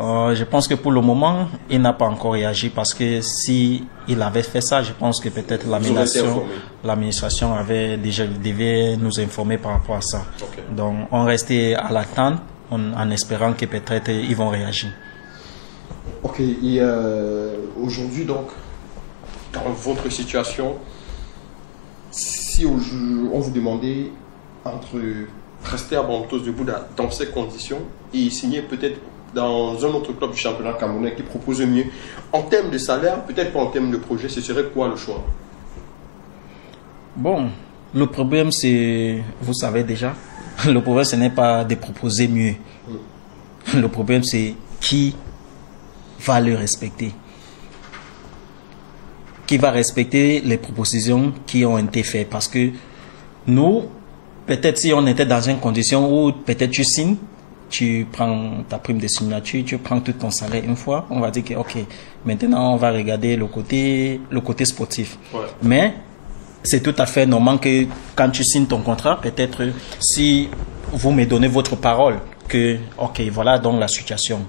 Je pense que pour le moment, il n'a pas encore réagi parce que si il avait fait ça, je pense que peut-être l'administration devait nous informer par rapport à ça. Okay. Donc, on restait à l'attente en espérant que peut-être ils vont réagir. Ok, et aujourd'hui donc, dans votre situation, si on vous demandait entre rester à Bamtous de Bouddha dans ces conditions et signer peut-être dans un autre club du championnat camerounais qui propose mieux, en termes de salaire, peut-être pas en termes de projet, ce serait quoi le choix? Bon, le problème c'est, vous savez déjà, le problème ce n'est pas de proposer mieux. Le problème c'est qui va le respecter. Qui va respecter les propositions qui ont été faites. Parce que nous, peut-être si on était dans une condition où peut-être tu signes, tu prends ta prime de signature, tu prends tout ton salaire une fois, on va dire que ok, maintenant on va regarder le côté sportif. Ouais. Mais c'est tout à fait normal que quand tu signes ton contrat, peut-être si vous me donnez votre parole que ok, voilà donc la situation.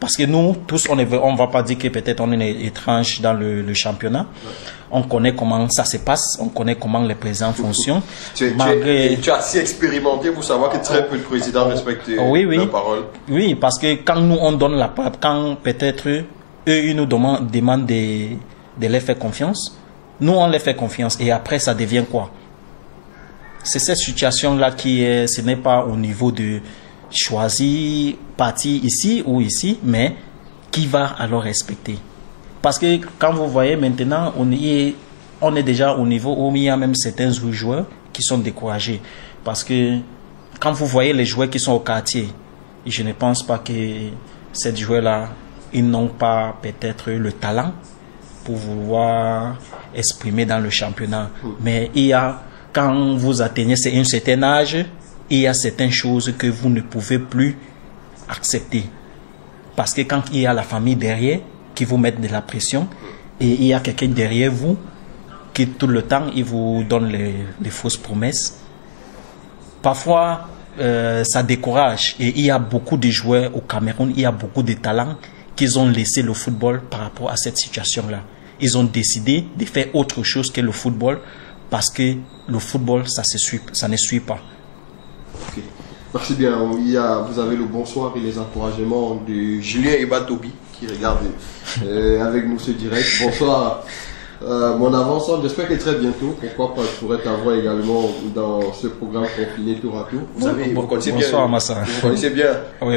Parce que nous tous on ne va pas dire que peut-être on est étrange dans le championnat. Ouais. On connaît comment ça se passe, on connaît comment les présidents fonctionnent. Tu as assez expérimenté pour savoir que très peu de présidents respectent la parole. Oui, parce que quand nous on donne la parole, quand peut-être eux ils nous demandent de les faire confiance, nous on les fait confiance et après ça devient quoi? C'est cette situation-là ce n'est pas au niveau de choisir partir ici ou ici, mais qui va alors respecter? Parce que quand vous voyez maintenant, on est déjà au niveau où il y a même certains joueurs qui sont découragés. Parce que quand vous voyez les joueurs qui sont au quartier, je ne pense pas que ces joueurs-là, ils n'ont pas peut-être le talent pour vouloir exprimer dans le championnat. Mais quand vous atteignez un certain âge, il y a certaines choses que vous ne pouvez plus accepter. Parce que quand il y a la famille derrière, qui vous mettent de la pression et il y a quelqu'un derrière vous qui tout le temps il vous donne les fausses promesses. Parfois ça décourage et il y a beaucoup de joueurs au Cameroun, il y a beaucoup de talents qui ont laissé le football par rapport à cette situation-là. Ils ont décidé de faire autre chose que le football parce que le football ça ne suit pas. Okay. Merci bien. Vous avez le bonsoir et les encouragements de Julien Ebatobi qui regarde avec nous ce direct. Bonsoir, mon avancement. J'espère que très bientôt, pourquoi pas, je pourrais t'avoir également dans ce programme confiné tour à tour. Vous connaissez bien. Bonsoir, Massa. Vous connaissez bien. Oui.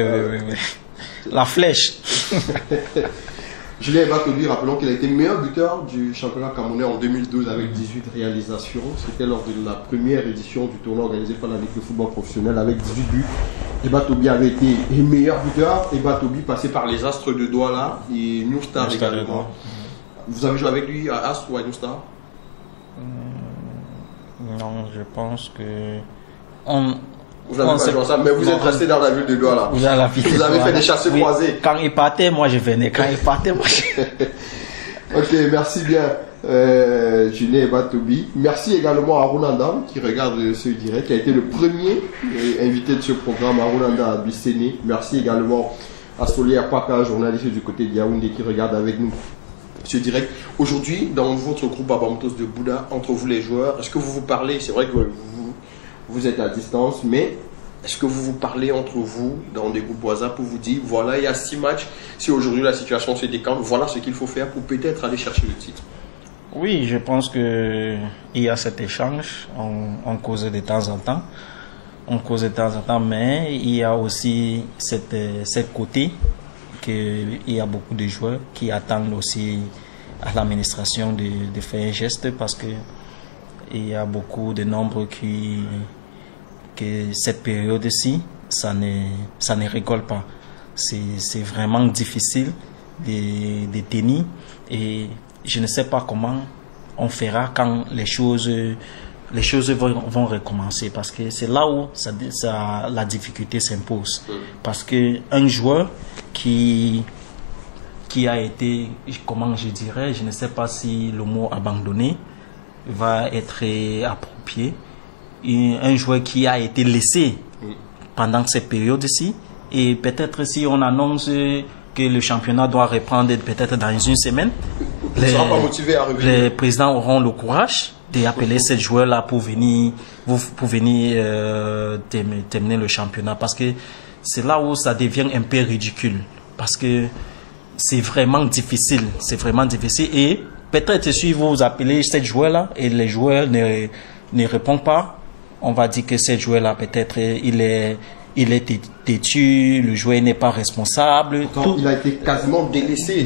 La flèche. Julien Ebatobi, rappelons qu'il a été meilleur buteur du championnat camerounais en 2012 avec 18 réalisations. C'était lors de la première édition du tournoi organisé par la Ligue de football professionnel avec 18 buts. Ebatobi avait été meilleur buteur. Ebatobi passé par les Astres de Douala et New Star également. Vous avez joué avec lui à Astres ou à New Star? Non, je pense que... Vous avez pas joué ensemble, mais vous êtes resté dans la ville de Douala. Vous avez fait des chasses croisées. Quand il partait, moi je venais. Quand il partait, moi je... Ok, merci bien Julien Ebatobi. Merci également à Rounanda qui regarde ce direct, qui a été le premier invité de ce programme, à Rounanda Bisséné. Merci également à Solière Paka, journaliste du côté de Yaoundé qui regarde avec nous ce direct. Aujourd'hui, dans votre groupe à Bamtous de Bouddha, entre vous les joueurs, est-ce que vous vous parlez? C'est vrai que vous êtes à distance, mais est-ce que vous vous parlez entre vous dans des groupes WhatsApp pour vous dire, voilà, il y a 6 matchs, si aujourd'hui la situation se décante, voilà ce qu'il faut faire pour peut-être aller chercher le titre? Oui, je pense qu'il y a cet échange, on cause de temps en temps. Mais il y a aussi cette côté qu'il y a beaucoup de joueurs qui attendent aussi à l'administration de faire un geste parce que il y a beaucoup de nombres que cette période-ci, ça ne rigole pas. C'est vraiment difficile de tenir et je ne sais pas comment on fera quand les choses vont recommencer parce que c'est là où la difficulté s'impose. Parce que un joueur qui a été, comment je dirais, je ne sais pas si le mot abandonné va être approprié, un joueur qui a été laissé pendant cette période-ci, et peut-être si on annonce que le championnat doit reprendre peut-être dans une semaine, les présidents auront le courage d'appeler ces joueurs-là pour venir terminer le championnat, parce que c'est là où ça devient un peu ridicule, parce que c'est vraiment difficile, et peut-être si vous appelez ces joueurs-là et les joueurs ne répondent pas, on va dire que ces joueurs-là peut-être il est têtu, le joueur n'est pas responsable. Il a été quasiment délaissé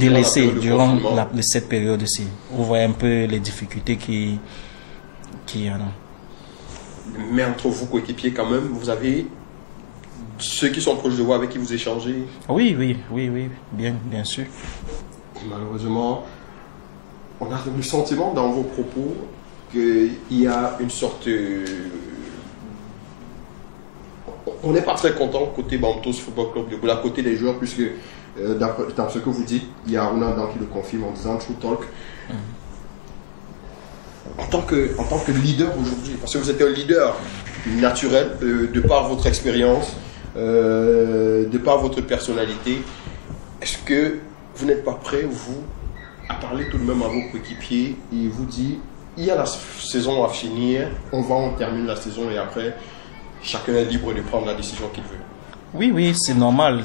durant cette période-ci. Vous voyez un peu les difficultés qui y en a. Mais entre vous, coéquipiers, quand même, vous avez ceux qui sont proches de vous, avec qui vous échangez? Oui, bien sûr. Malheureusement, on a le sentiment dans vos propos qu'il y a une sorte... On n'est pas très content côté Bamoutos Football Club de Boula, côté des joueurs, puisque dans ce que vous dites, il y a Aruna qui le confirme en disant True Talk. En tant que leader aujourd'hui, parce que vous êtes un leader naturel, de par votre expérience, de par votre personnalité, est-ce que vous n'êtes pas prêt, vous, à parler tout de même à vos coéquipiers et vous dire, il y a la saison à finir, on termine la saison et après, chacun est libre de prendre la décision qu'il veut? Oui, c'est normal.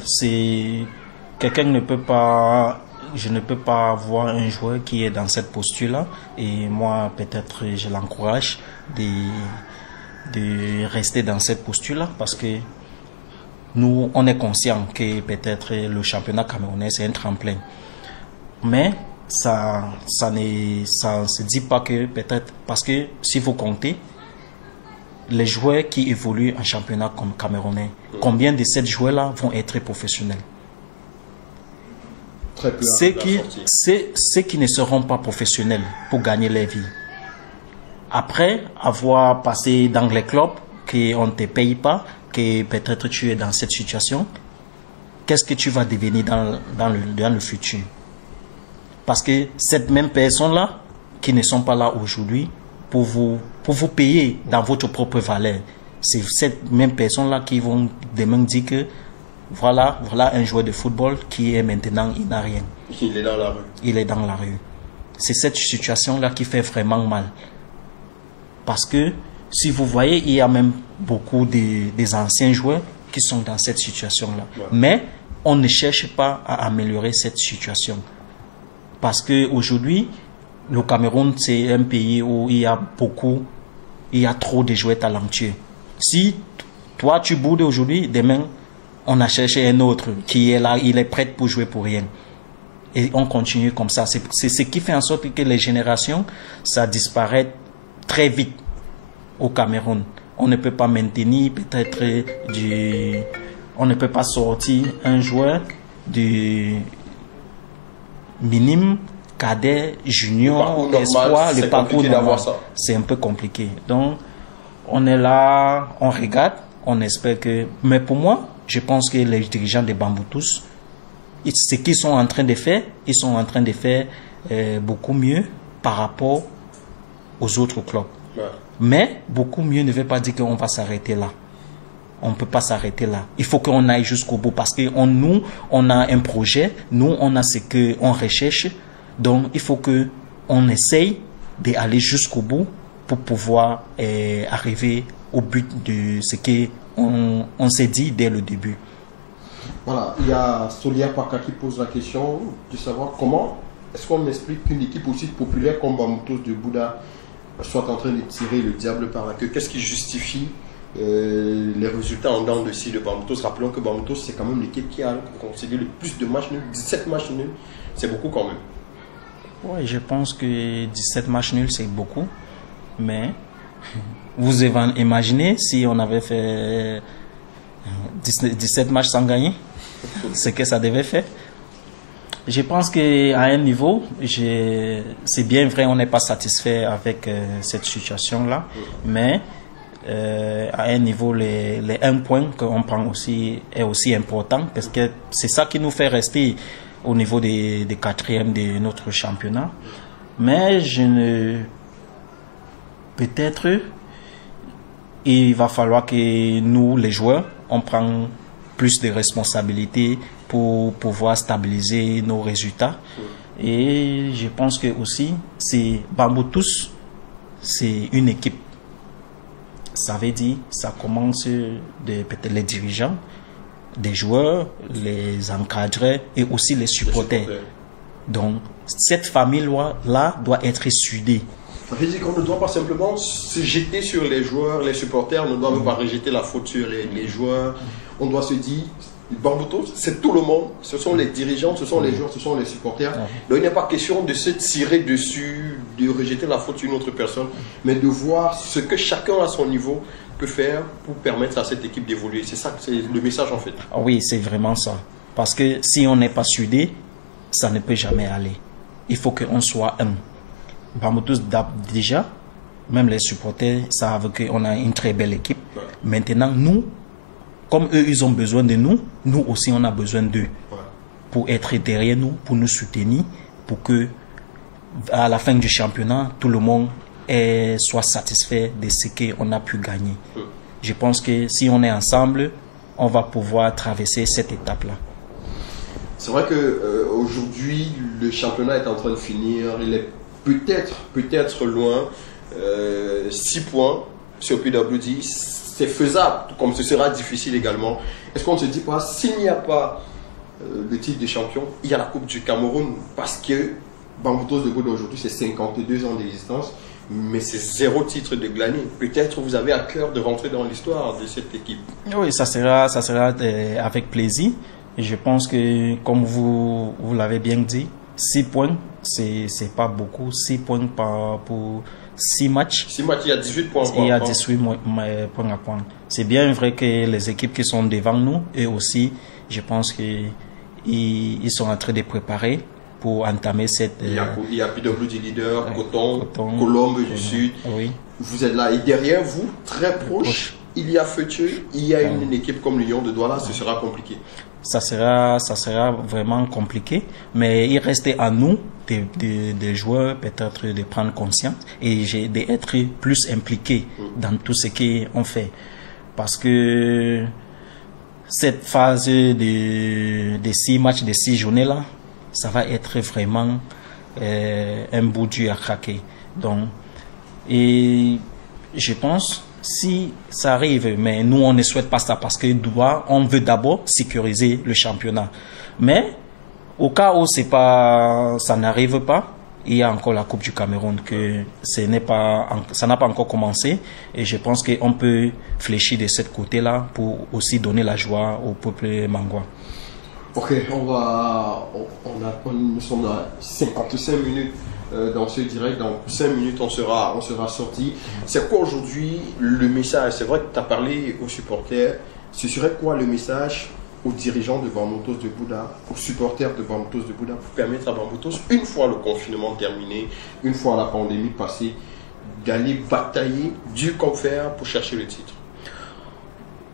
Quelqu'un ne peut pas... Je ne peux pas voir un joueur qui est dans cette posture-là, et moi, peut-être, je l'encourage de rester dans cette posture-là, parce que nous, on est conscient que peut-être le championnat camerounais, c'est un tremplin. Mais ça ne se dit pas que peut-être, parce que si vous comptez, les joueurs qui évoluent en championnat comme camerounais, combien de ces joueurs-là vont être professionnels? Ceux qui ne seront pas professionnels pour gagner leur vie. Après avoir passé dans les clubs, qu'on ne te paye pas, que peut-être tu es dans cette situation, qu'est-ce que tu vas devenir dans le futur? Parce que cette même personne-là, qui ne sont pas là aujourd'hui, pour vous payer dans votre propre valeur, c'est cette même personne-là qui vont demain dire que voilà un joueur de football qui est maintenant, il n'a rien. Il est dans la rue. Il est dans la rue. C'est cette situation-là qui fait vraiment mal. Parce que, si vous voyez, il y a même beaucoup des anciens joueurs qui sont dans cette situation-là. Ouais. Mais, on ne cherche pas à améliorer cette situation. Parce qu'aujourd'hui, le Cameroun, c'est un pays où il y a trop de joueurs talentueux. Si toi, tu boudes aujourd'hui, demain, on a cherché un autre qui est là, il est prêt pour jouer pour rien. Et on continue comme ça. C'est ce qui fait en sorte que les générations, ça disparaît très vite au Cameroun. On ne peut pas maintenir peut-être on ne peut pas sortir un joueur du minime, cadet, junior, espoir, le parcours normal. C'est un peu compliqué. Donc, on est là, on regarde, on espère que... Mais pour moi, je pense que les dirigeants de Bamoutos, ce qu'ils sont en train de faire, ils sont en train de faire beaucoup mieux par rapport aux autres clubs. Ouais. Mais beaucoup mieux ne veut pas dire qu'on va s'arrêter là. On ne peut pas s'arrêter là. Il faut qu'on aille jusqu'au bout parce que nous, on a un projet, nous, on a ce qu'on recherche. Donc, il faut qu'on essaye d'aller jusqu'au bout pour pouvoir arriver au but de ce qu'on s'est dit dès le début. Voilà, il y a Solia Paka qui pose la question de savoir comment est-ce qu'on explique qu'une équipe aussi populaire comme Bamoutos de Bouda soit en train de tirer le diable par la queue. Qu'est-ce qui justifie les résultats en dents de scie de Bamoutos? Rappelons que Bamoutos, c'est quand même l'équipe qui a concédé le plus de matchs nuls, 17 matchs nuls. C'est beaucoup quand même. Ouais, je pense que 17 matchs nuls, c'est beaucoup. Mais vous imaginez si on avait fait 17 matchs sans gagner, ce que ça devait faire. Je pense qu'à un niveau, c'est bien vrai, on n'est pas satisfait avec cette situation-là, mais à un niveau, les 1 point qu'on prend aussi est aussi important parce que c'est ça qui nous fait rester au niveau des 4e de notre championnat. Mais peut-être il va falloir que nous, les joueurs, on prenne plus de responsabilités pour pouvoir stabiliser nos résultats. Et je pense que aussi, Bambou-Tous, c'est une équipe. Ça veut dire, ça commence peut-être les dirigeants, des joueurs, les encadrés et aussi les supporters. Donc, cette famille-là doit être soudée. Ça veut dire qu'on ne doit pas simplement se jeter sur les joueurs, les supporters, on ne doit même pas rejeter la faute sur les joueurs. On doit se dire, Bambou-Tous, c'est tout le monde, ce sont les dirigeants, ce sont les joueurs, ce sont les supporters. Donc il n'est pas question de se tirer dessus, de rejeter la faute sur une autre personne, mais de voir ce que chacun à son niveau peut faire pour permettre à cette équipe d'évoluer. C'est ça, c'est le message en fait. Oui, c'est vraiment ça. Parce que si on n'est pas soudé, ça ne peut jamais aller. Il faut qu'on soit un. Bambou-Tous déjà, même les supporters savent qu'on a une très belle équipe. Maintenant, nous, comme eux, ils ont besoin de nous, nous aussi, on a besoin d'eux. Pour être derrière nous, pour nous soutenir, pour que, à la fin du championnat, tout le monde soit satisfait de ce qu'on a pu gagner. Je pense que si on est ensemble, on va pouvoir traverser cette étape-là. C'est vrai qu'aujourd'hui, le championnat est en train de finir. Il est peut-être loin. 6 points sur PWD. C'est faisable, comme ce sera difficile également. Est-ce qu'on ne se dit pas, s'il n'y a pas le titre de champion, il y a la Coupe du Cameroun, parce que Bambou-Tous de Bouddha aujourd'hui, c'est 52 ans d'existence, mais c'est 0 titre de glané. Peut-être vous avez à cœur de rentrer dans l'histoire de cette équipe. Oui, ça sera avec plaisir. Et je pense que, comme vous l'avez bien dit, 6 points, c'est pas beaucoup. 6 points pour 6 matchs. 6 matchs, il y a 18 points. Il y a 18 points à prendre. C'est bien vrai que les équipes qui sont devant nous, eux aussi, je pense qu'ils sont en train de préparer pour entamer cette... Il y a PWD Leader, Coton, Colombe du Sud. Oui. Vous êtes là. Et derrière vous, très proche, il y a Feutueux, il y a une équipe comme l'Union de Douala, ce sera compliqué. Ça sera vraiment compliqué, mais il reste à nous, des joueurs, peut-être de prendre conscience et d'être plus impliqués dans tout ce qu'on fait. Parce que cette phase de 6 matchs, de 6 journées-là, ça va être vraiment un bout dur à craquer. Donc, et je pense, si ça arrive, mais nous on ne souhaite pas ça parce que on veut d'abord sécuriser le championnat. Mais au cas où ça n'arrive pas, il y a encore la Coupe du Cameroun que ça n'a pas encore commencé et je pense qu'on peut fléchir de ce côté-là pour aussi donner la joie au peuple mangwa. Ok, nous sommes à 55 minutes dans ce direct, dans 5 minutes on sera sorti. C'est quoi aujourd'hui le message? C'est vrai que tu as parlé aux supporters, ce serait quoi le message aux dirigeants de Bambou-Tous de Bouddha, aux supporters de Bambou-Tous de Bouddha pour permettre à Bambou-Tous, une fois le confinement terminé, une fois la pandémie passée, d'aller batailler dur comme fer pour chercher le titre?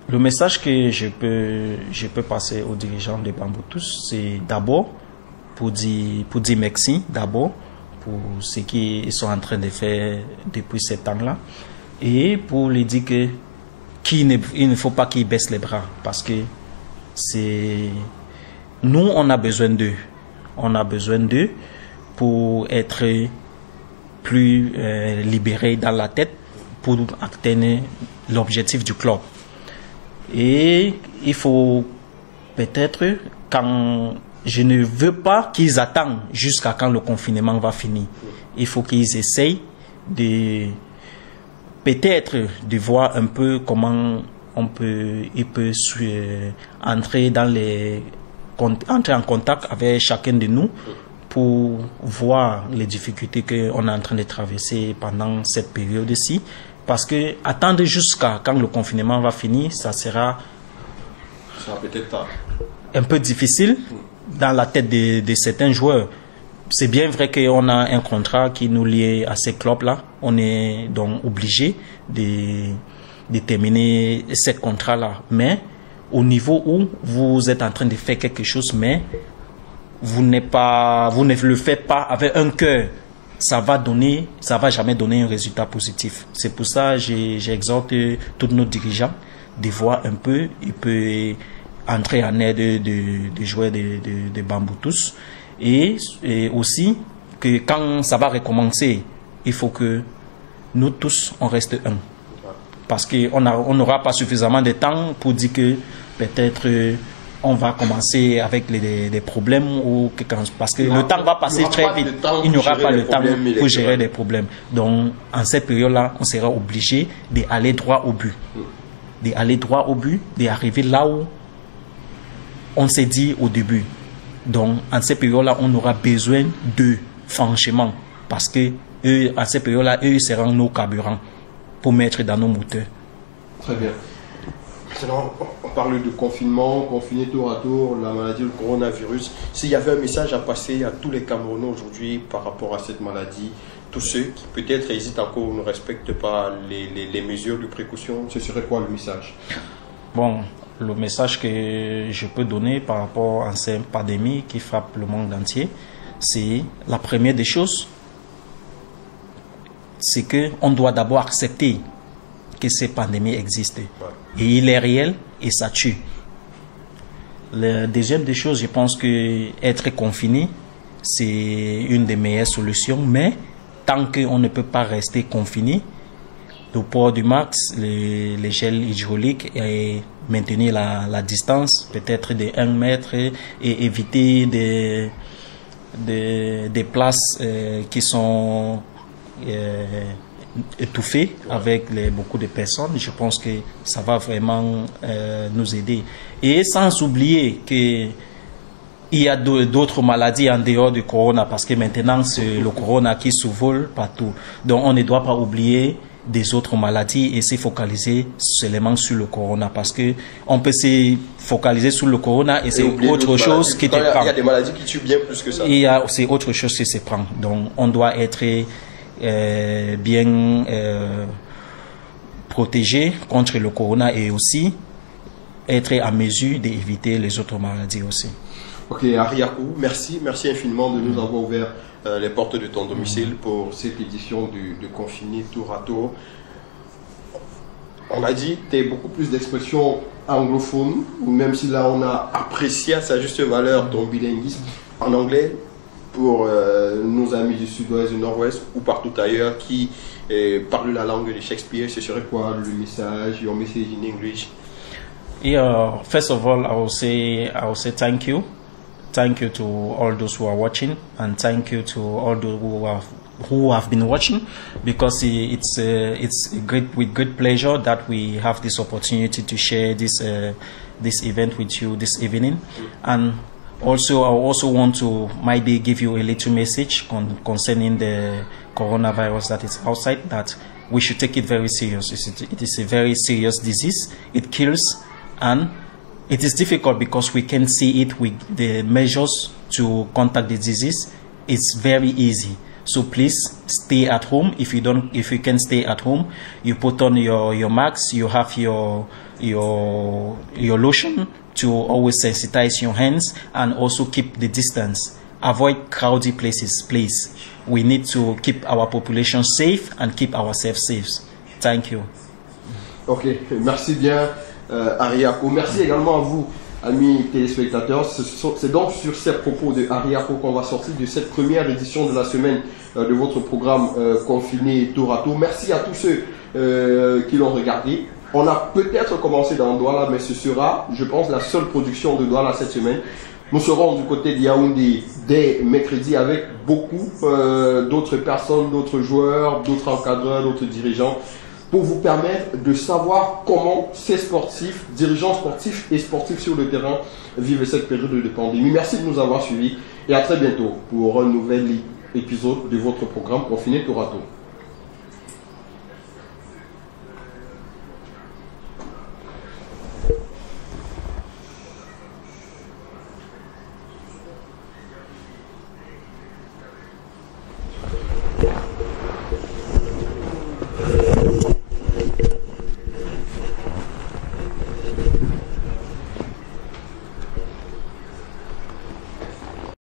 Le message que je peux passer aux dirigeants de Bambou-Tous, c'est d'abord pour dire merci, d'abord pour ce qu'ils sont en train de faire depuis ce temps-là, et pour leur dire qu'il ne faut pas qu'ils baissent les bras, parce que nous, on a besoin d'eux. On a besoin d'eux pour être plus libérés dans la tête pour atteindre l'objectif du club. Et il faut peut-être, je ne veux pas qu'ils attendent jusqu'à quand le confinement va finir. Il faut qu'ils essayent peut-être de voir un peu comment il peut entrer en contact avec chacun de nous pour voir les difficultés qu'on est en train de traverser pendant cette période-ci. Parce que attendre jusqu'à quand le confinement va finir, ça sera peut-être un peu difficile dans la tête de certains joueurs. C'est bien vrai qu'on a un contrat qui nous lie à ces clubs-là. On est donc obligé de terminer ce contrat-là. Mais au niveau où vous êtes en train de faire quelque chose, mais vous ne le faites pas avec un cœur, ça va jamais donner un résultat positif. C'est pour ça que j'exhorte tous nos dirigeants de voir un peu, ils peuvent entrer en aide de joueurs de Bambou tous. Et aussi que quand ça va recommencer, il faut que nous tous, on reste un. Parce qu'on n'aura pas suffisamment de temps pour dire que peut-être on va commencer avec des problèmes. Parce que le temps va passer très vite. Il n'y aura pas le temps pour gérer des problèmes. Donc, en cette période-là, on sera obligé d'aller droit au but. D'aller droit au but, d'arriver là où on s'est dit au début. Donc, en cette période-là, on aura besoin d'eux, franchement. Parce que eux, à cette période-là, eux seront nos carburants pour mettre dans nos moteurs. Très bien. Maintenant, on parle de confinement, confiné tour à tour, la maladie, le coronavirus. S'il y avait un message à passer à tous les Camerounais aujourd'hui par rapport à cette maladie, tous ceux qui peut-être hésitent encore ou ne respectent pas les mesures de précaution, ce serait quoi le message? Bon, le message que je peux donner par rapport à cette pandémie qui frappe le monde entier, c'est la première des choses, c'est qu'on doit d'abord accepter que cette pandémie existe. Et il est réel et ça tue. La deuxième des choses, je pense que être confiné, c'est une des meilleures solutions, mais tant qu'on ne peut pas rester confiné, le port du masque, les gels hydrauliques et maintenir la distance, peut-être de 1 mètre et éviter des places qui sont étouffées avec beaucoup de personnes. Je pense que ça va vraiment nous aider. Et sans oublier que il y a d'autres maladies en dehors du corona, parce que maintenant c'est le corona qui survole partout. Donc on ne doit pas oublier des autres maladies et se focaliser seulement sur le corona, parce que on peut se focaliser sur le corona et c'est autre chose qui te prend. Il y a des maladies qui tuent bien plus que ça. C'est autre chose qui se prend. Donc on doit être bien protégé contre le corona et aussi être à mesure d'éviter les autres maladies aussi. Ok, Ariakou, merci infiniment de nous avoir ouvert les portes de ton domicile pour cette édition de Confiné tour à tour. On a dit que tu as beaucoup plus d'expressions anglophones, même si là on a apprécié à sa juste valeur ton bilinguisme en anglais pour nos amis du sud-ouest, du nord-ouest ou partout ailleurs qui parlent la langue de Shakespeare. Ce serait quoi le message, your message in English? Yeah, first of all, I will say thank you. Thank you to all those who are watching, and thank you to all those who have been watching, because it's with great pleasure that we have this opportunity to share this event with you this evening. And also, I also want to maybe give you a little message concerning the coronavirus that is outside, that we should take it very serious. It is a very serious disease. It kills, and it is difficult because we can see it with the measures to combat the disease. It's very easy. So please stay at home. If you can stay at home, you put on your mask. You have your lotion to always sensitize your hands, and also keep the distance. Avoid crowded places, please. We need to keep our population safe and keep ourselves safe. Thank you. Ok, merci bien. Ariakou. Merci également à vous, amis téléspectateurs. C'est donc sur ces propos de Ariakou qu'on va sortir de cette première édition de la semaine de votre programme Confiné tour à tour. Merci à tous ceux qui l'ont regardé. On a peut-être commencé dans Douala, mais ce sera, je pense, la seule production de Douala cette semaine. Nous serons du côté de Yaoundé dès mercredi avec beaucoup d'autres personnes, d'autres joueurs, d'autres encadreurs, d'autres dirigeants pour vous permettre de savoir comment ces sportifs, dirigeants sportifs et sportifs sur le terrain vivent cette période de pandémie. Merci de nous avoir suivis et à très bientôt pour un nouvel épisode de votre programme Confiné Tour à Tour.